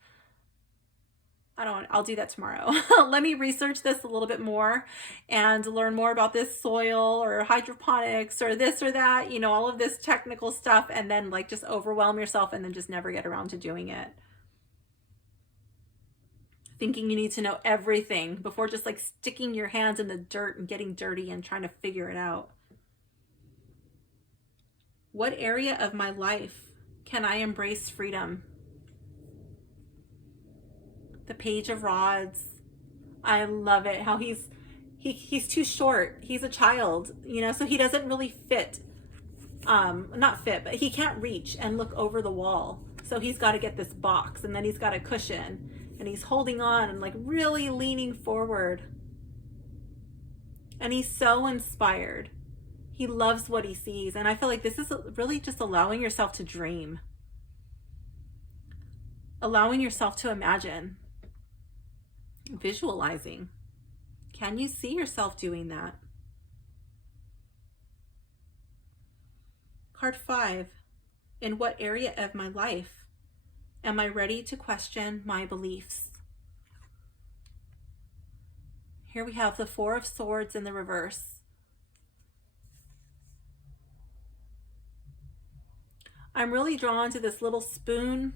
I'll do that tomorrow. Let me research this a little bit more and learn more about this soil or hydroponics or this or that, you know, all of this technical stuff, and then like just overwhelm yourself and then just never get around to doing it. Thinking you need to know everything before just like sticking your hands in the dirt and getting dirty and trying to figure it out. What area of my life can I embrace freedom? The Page of Rods. I love it. How he's too short. He's a child, you know, so he doesn't really fit. Not fit, but he can't reach and look over the wall. So he's got to get this box, and then he's got a cushion, and he's holding on and like really leaning forward. And he's so inspired. He loves what he sees. And I feel like this is really just allowing yourself to dream. Allowing yourself to imagine. Visualizing. Can you see yourself doing that? Card 5. In what area of my life am I ready to question my beliefs? Here we have the 4 of Swords in the reverse. I'm really drawn to this little spoon.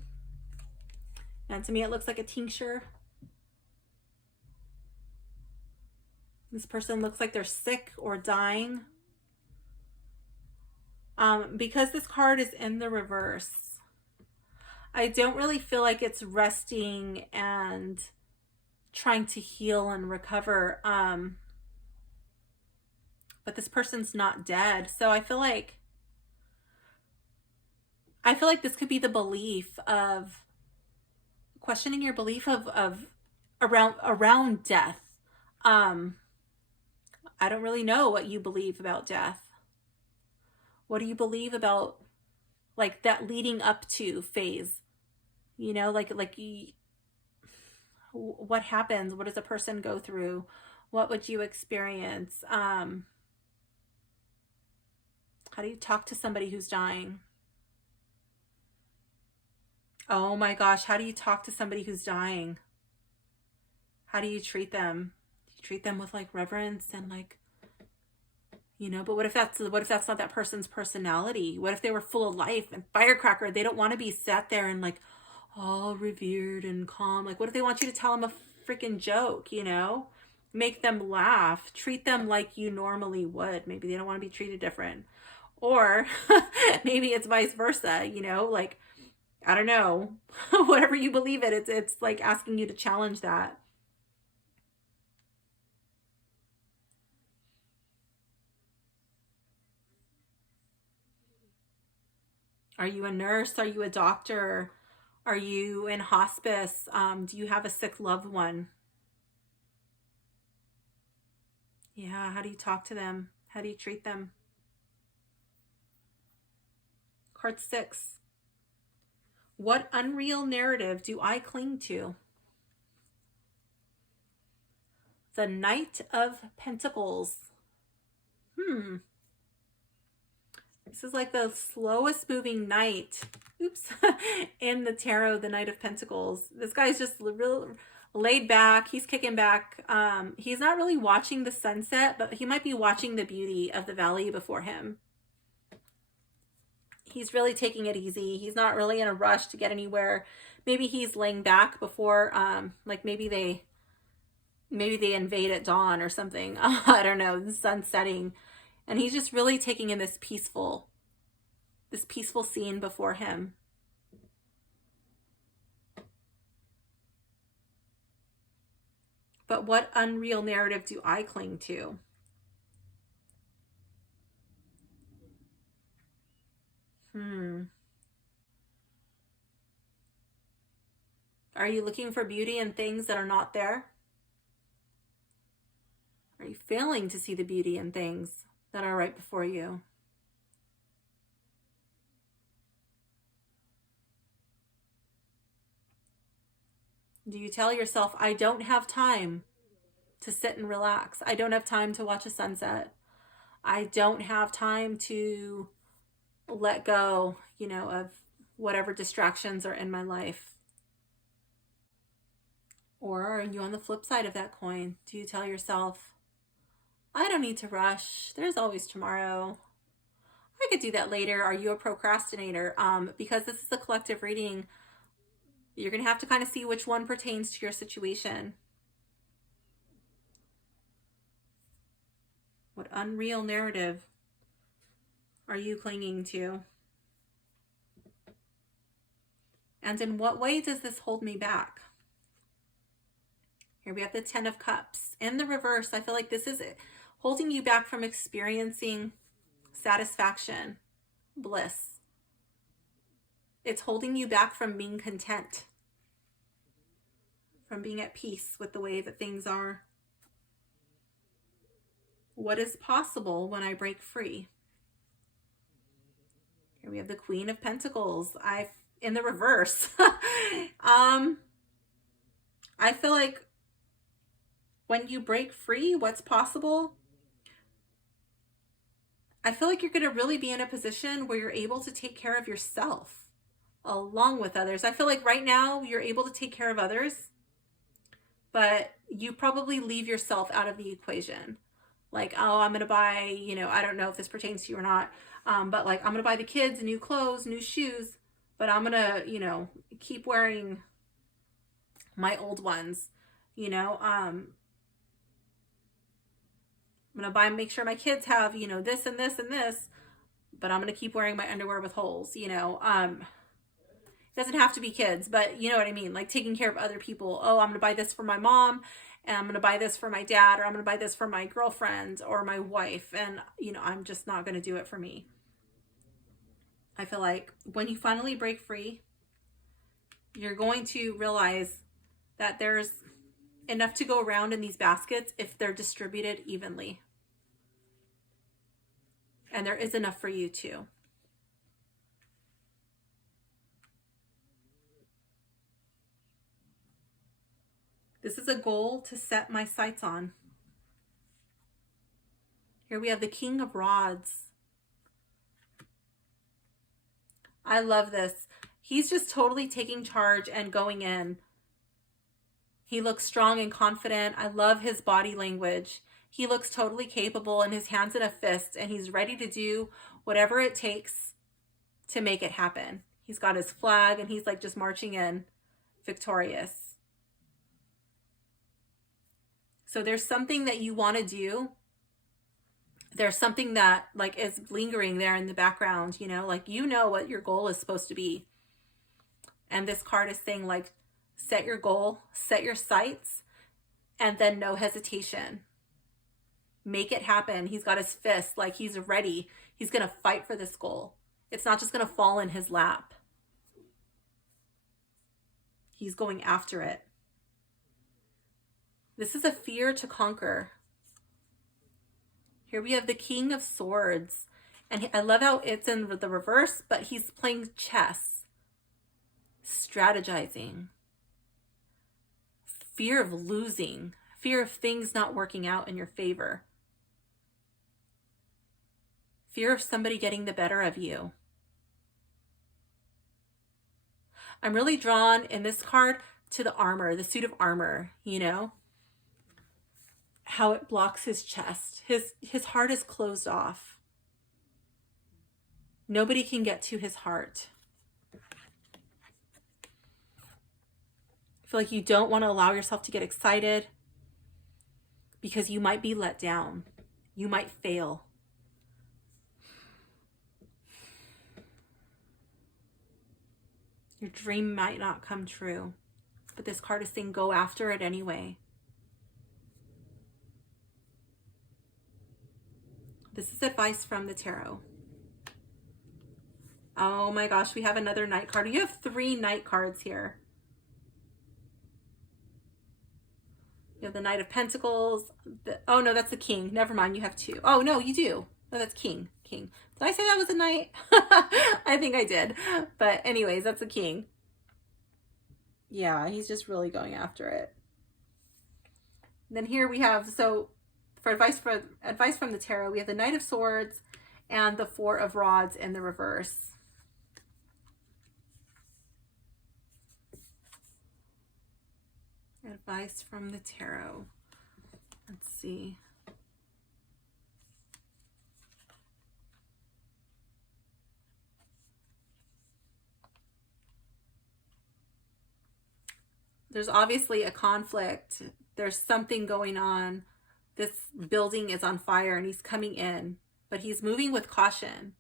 And to me, it looks like a tincture. This person looks like they're sick or dying. Because this card is in the reverse, I don't really feel like it's resting and trying to heal and recover. But this person's not dead. So I feel like this could be the belief of questioning your belief of around death. I don't really know what you believe about death. What do you believe about like that leading up to phase? You know, what happens? What does a person go through? What would you experience? How do you talk to somebody who's dying? Oh my gosh, how do you talk to somebody who's dying? How do you treat them? Do you treat them with like reverence and like, you know, but what if that's not that person's personality? What if they were full of life and firecracker? They don't want to be sat there and like all revered and calm. Like, what if they want you to tell them a freaking joke, you know? Make them laugh, treat them like you normally would. Maybe they don't want to be treated different. Or maybe it's vice versa, you know, like, I don't know, whatever you believe in, it's like asking you to challenge that. Are you a nurse? Are you a doctor? Are you in hospice? Do you have a sick loved one? Yeah, how do you talk to them? How do you treat them? Card 6. What unreal narrative do I cling to? The Knight of Pentacles. This is like the slowest moving knight, oops, in the tarot, the Knight of Pentacles. This guy's just real laid back. He's kicking back. He's not really watching the sunset, but he might be watching the beauty of the valley before him. He's really taking it easy. He's not really in a rush to get anywhere. Maybe he's laying back before, like maybe they invade at dawn or something. I don't know, the sun's setting. And he's just really taking in this peaceful scene before him. But what unreal narrative do I cling to? Are you looking for beauty in things that are not there? Are you failing to see the beauty in things that are right before you? Do you tell yourself, I don't have time to sit and relax. I don't have time to watch a sunset. I don't have time to let go, you know, of whatever distractions are in my life. Or are you on the flip side of that coin? Do you tell yourself, I don't need to rush. There's always tomorrow. I could do that later. Are you a procrastinator? Because this is a collective reading, you're going to have to kind of see which one pertains to your situation. What unreal narrative are you clinging to? And in what way does this hold me back? Here we have the 10 of Cups. In the reverse, I feel like this is holding you back from experiencing satisfaction, bliss. It's holding you back from being content, from being at peace with the way that things are. What is possible when I break free? Here we have the Queen of Pentacles. In the reverse. I feel like when you break free, what's possible? I feel like you're going to really be in a position where you're able to take care of yourself along with others. I feel like right now you're able to take care of others, but you probably leave yourself out of the equation. Like, oh, I'm going to buy, you know, I don't know if this pertains to you or not, but like, I'm going to buy the kids new clothes, new shoes, but I'm going to, you know, keep wearing my old ones, you know, I'm going to make sure my kids have, you know, this and this and this, but I'm going to keep wearing my underwear with holes, you know. It doesn't have to be kids, but you know what I mean? Like taking care of other people. Oh, I'm going to buy this for my mom, and I'm going to buy this for my dad, or I'm going to buy this for my girlfriend or my wife. And, you know, I'm just not going to do it for me. I feel like when you finally break free, you're going to realize that there's enough to go around in these baskets if they're distributed evenly. And there is enough for you too. This is a goal to set my sights on. Here we have the King of Rods. I love this. He's just totally taking charge and going in. He looks strong and confident. I love his body language. He looks totally capable, and his hands in a fist, and he's ready to do whatever it takes to make it happen. He's got his flag, and he's like just marching in victorious. So there's something that you want to do. There's something that like is lingering there in the background, you know, like you know what your goal is supposed to be. And this card is saying like, set your goal, set your sights, and then no hesitation. Make it happen. He's got his fist, like he's ready. He's going to fight for this goal. It's not just going to fall in his lap. He's going after it. This is a fear to conquer. Here we have the King of Swords. And I love how it's in the reverse, but he's playing chess, strategizing. Fear of losing, fear of things not working out in your favor. Fear of somebody getting the better of you. I'm really drawn in this card to the armor, the suit of armor, you know, how it blocks his chest. His heart is closed off. Nobody can get to his heart. I feel like you don't want to allow yourself to get excited because you might be let down. You might fail. Your dream might not come true, but this card is saying go after it anyway. This is advice from the tarot. Oh my gosh, we have another Knight card. You have 3 Knight cards here. You have the Knight of Pentacles. Oh no, that's the King. Never mind, you have 2. Oh no, you do. No, that's King. King. Did I say that was a Knight? I think I did. But anyways, that's a King. Yeah, he's just really going after it. Then here we have, so for advice from the tarot, we have the Knight of Swords and the 4 of Rods in the reverse. Advice from the tarot. Let's see. There's obviously a conflict. There's something going on. This building is on fire and he's coming in, but he's moving with caution.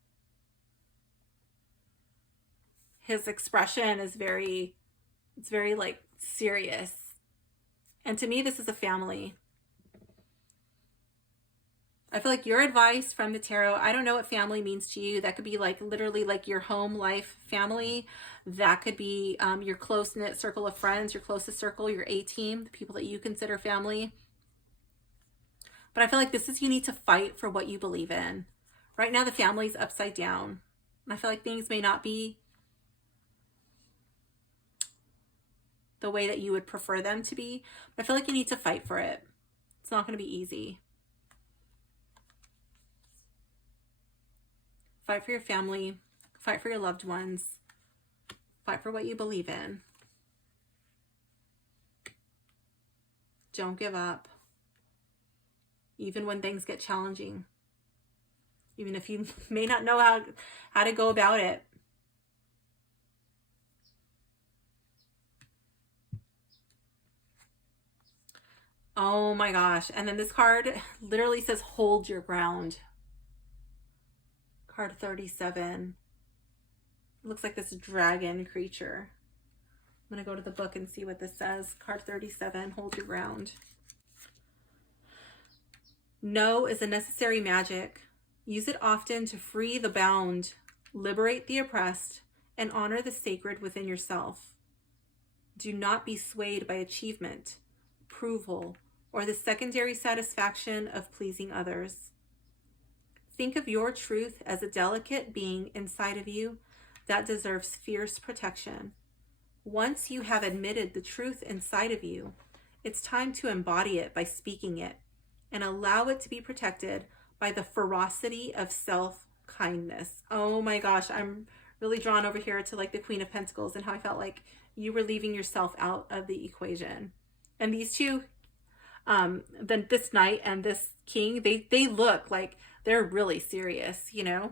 His expression is very like serious. And to me, this is a family. I feel like your advice from the tarot, I don't know what family means to you. That could be like literally like your home life family. That could be your close-knit circle of friends, your closest circle, your A-team, the people that you consider family. But I feel like this is, you need to fight for what you believe in. Right now, the family's upside down. And I feel like things may not be the way that you would prefer them to be. But I feel like you need to fight for it. It's not going to be easy. Fight for your family. Fight for your loved ones. Fight for what you believe in. Don't give up. Even when things get challenging. Even if you may not know how to go about it. Oh my gosh. And then this card literally says, hold your ground. Card 37. It looks like this dragon creature. I'm going to go to the book and see what this says. Card 37, hold your ground. No is a necessary magic. Use it often to free the bound, liberate the oppressed, and honor the sacred within yourself. Do not be swayed by achievement, approval, or the secondary satisfaction of pleasing others. Think of your truth as a delicate being inside of you that deserves fierce protection. Once you have admitted the truth inside of you, it's time to embody it by speaking it and allow it to be protected by the ferocity of self-kindness. Oh my gosh, I'm really drawn over here to like the Queen of Pentacles and how I felt like you were leaving yourself out of the equation. And these two, then this knight and this king, they look like they're really serious, you know?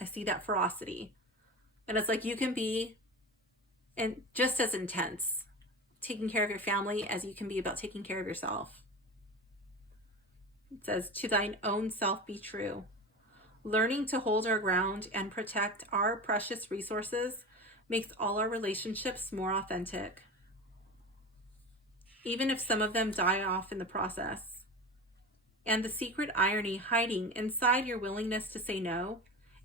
I see that ferocity. And it's like you can be and just as intense taking care of your family as you can be about taking care of yourself. It says, to thine own self be true. Learning to hold our ground and protect our precious resources makes all our relationships more authentic, even if some of them die off in the process. And the secret irony hiding inside your willingness to say no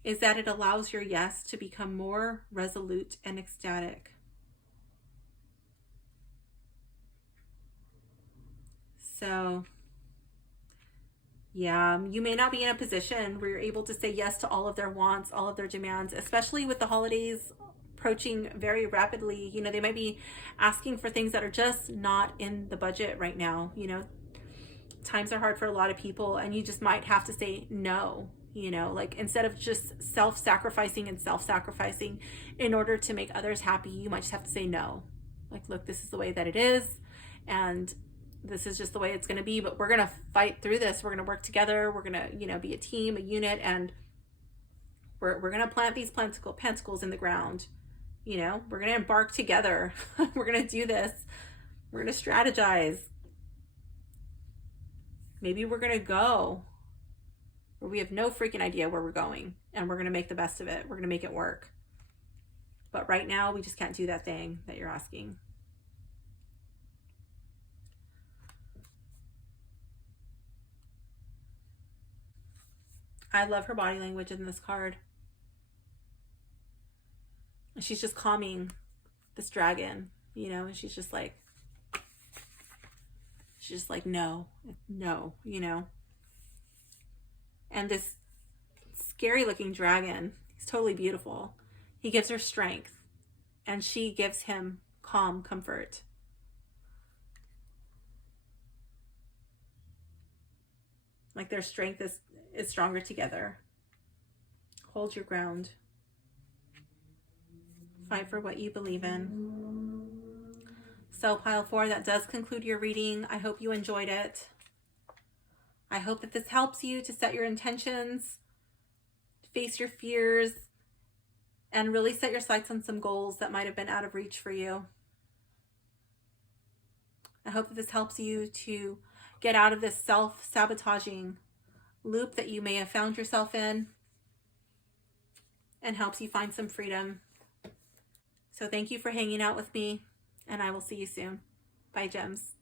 is that it allows your yes to become more resolute and ecstatic. So, yeah, you may not be in a position where you're able to say yes to all of their wants, all of their demands, especially with the holidays approaching very rapidly. You know, they might be asking for things that are just not in the budget right now. You know, times are hard for a lot of people, and you just might have to say no. You know, like instead of just self-sacrificing in order to make others happy, you might just have to say no. Like, look, this is the way that it is, and this is just the way it's going to be, but we're going to fight through this. We're going to work together. We're going to, you know, be a team, a unit, and we're going to plant these pentacles in the ground. You know, we're going to embark together. We're going to do this. We're going to strategize. Maybe we're going to go where we have no freaking idea where we're going, and we're going to make the best of it. We're going to make it work. But right now, we just can't do that thing that you're asking. I love her body language in this card. She's just calming this dragon, you know, and she's just like, no, you know. And this scary looking dragon, he's totally beautiful. He gives her strength, and she gives him calm comfort. Like their strength is stronger together. Hold your ground. Fight for what you believe in. So pile 4, that does conclude your reading. I hope you enjoyed it. I hope that this helps you to set your intentions, face your fears, and really set your sights on some goals that might have been out of reach for you. I hope that this helps you to get out of this self-sabotaging loop that you may have found yourself in, and helps you find some freedom. So thank you for hanging out with me, and I will see you soon. Bye, gems.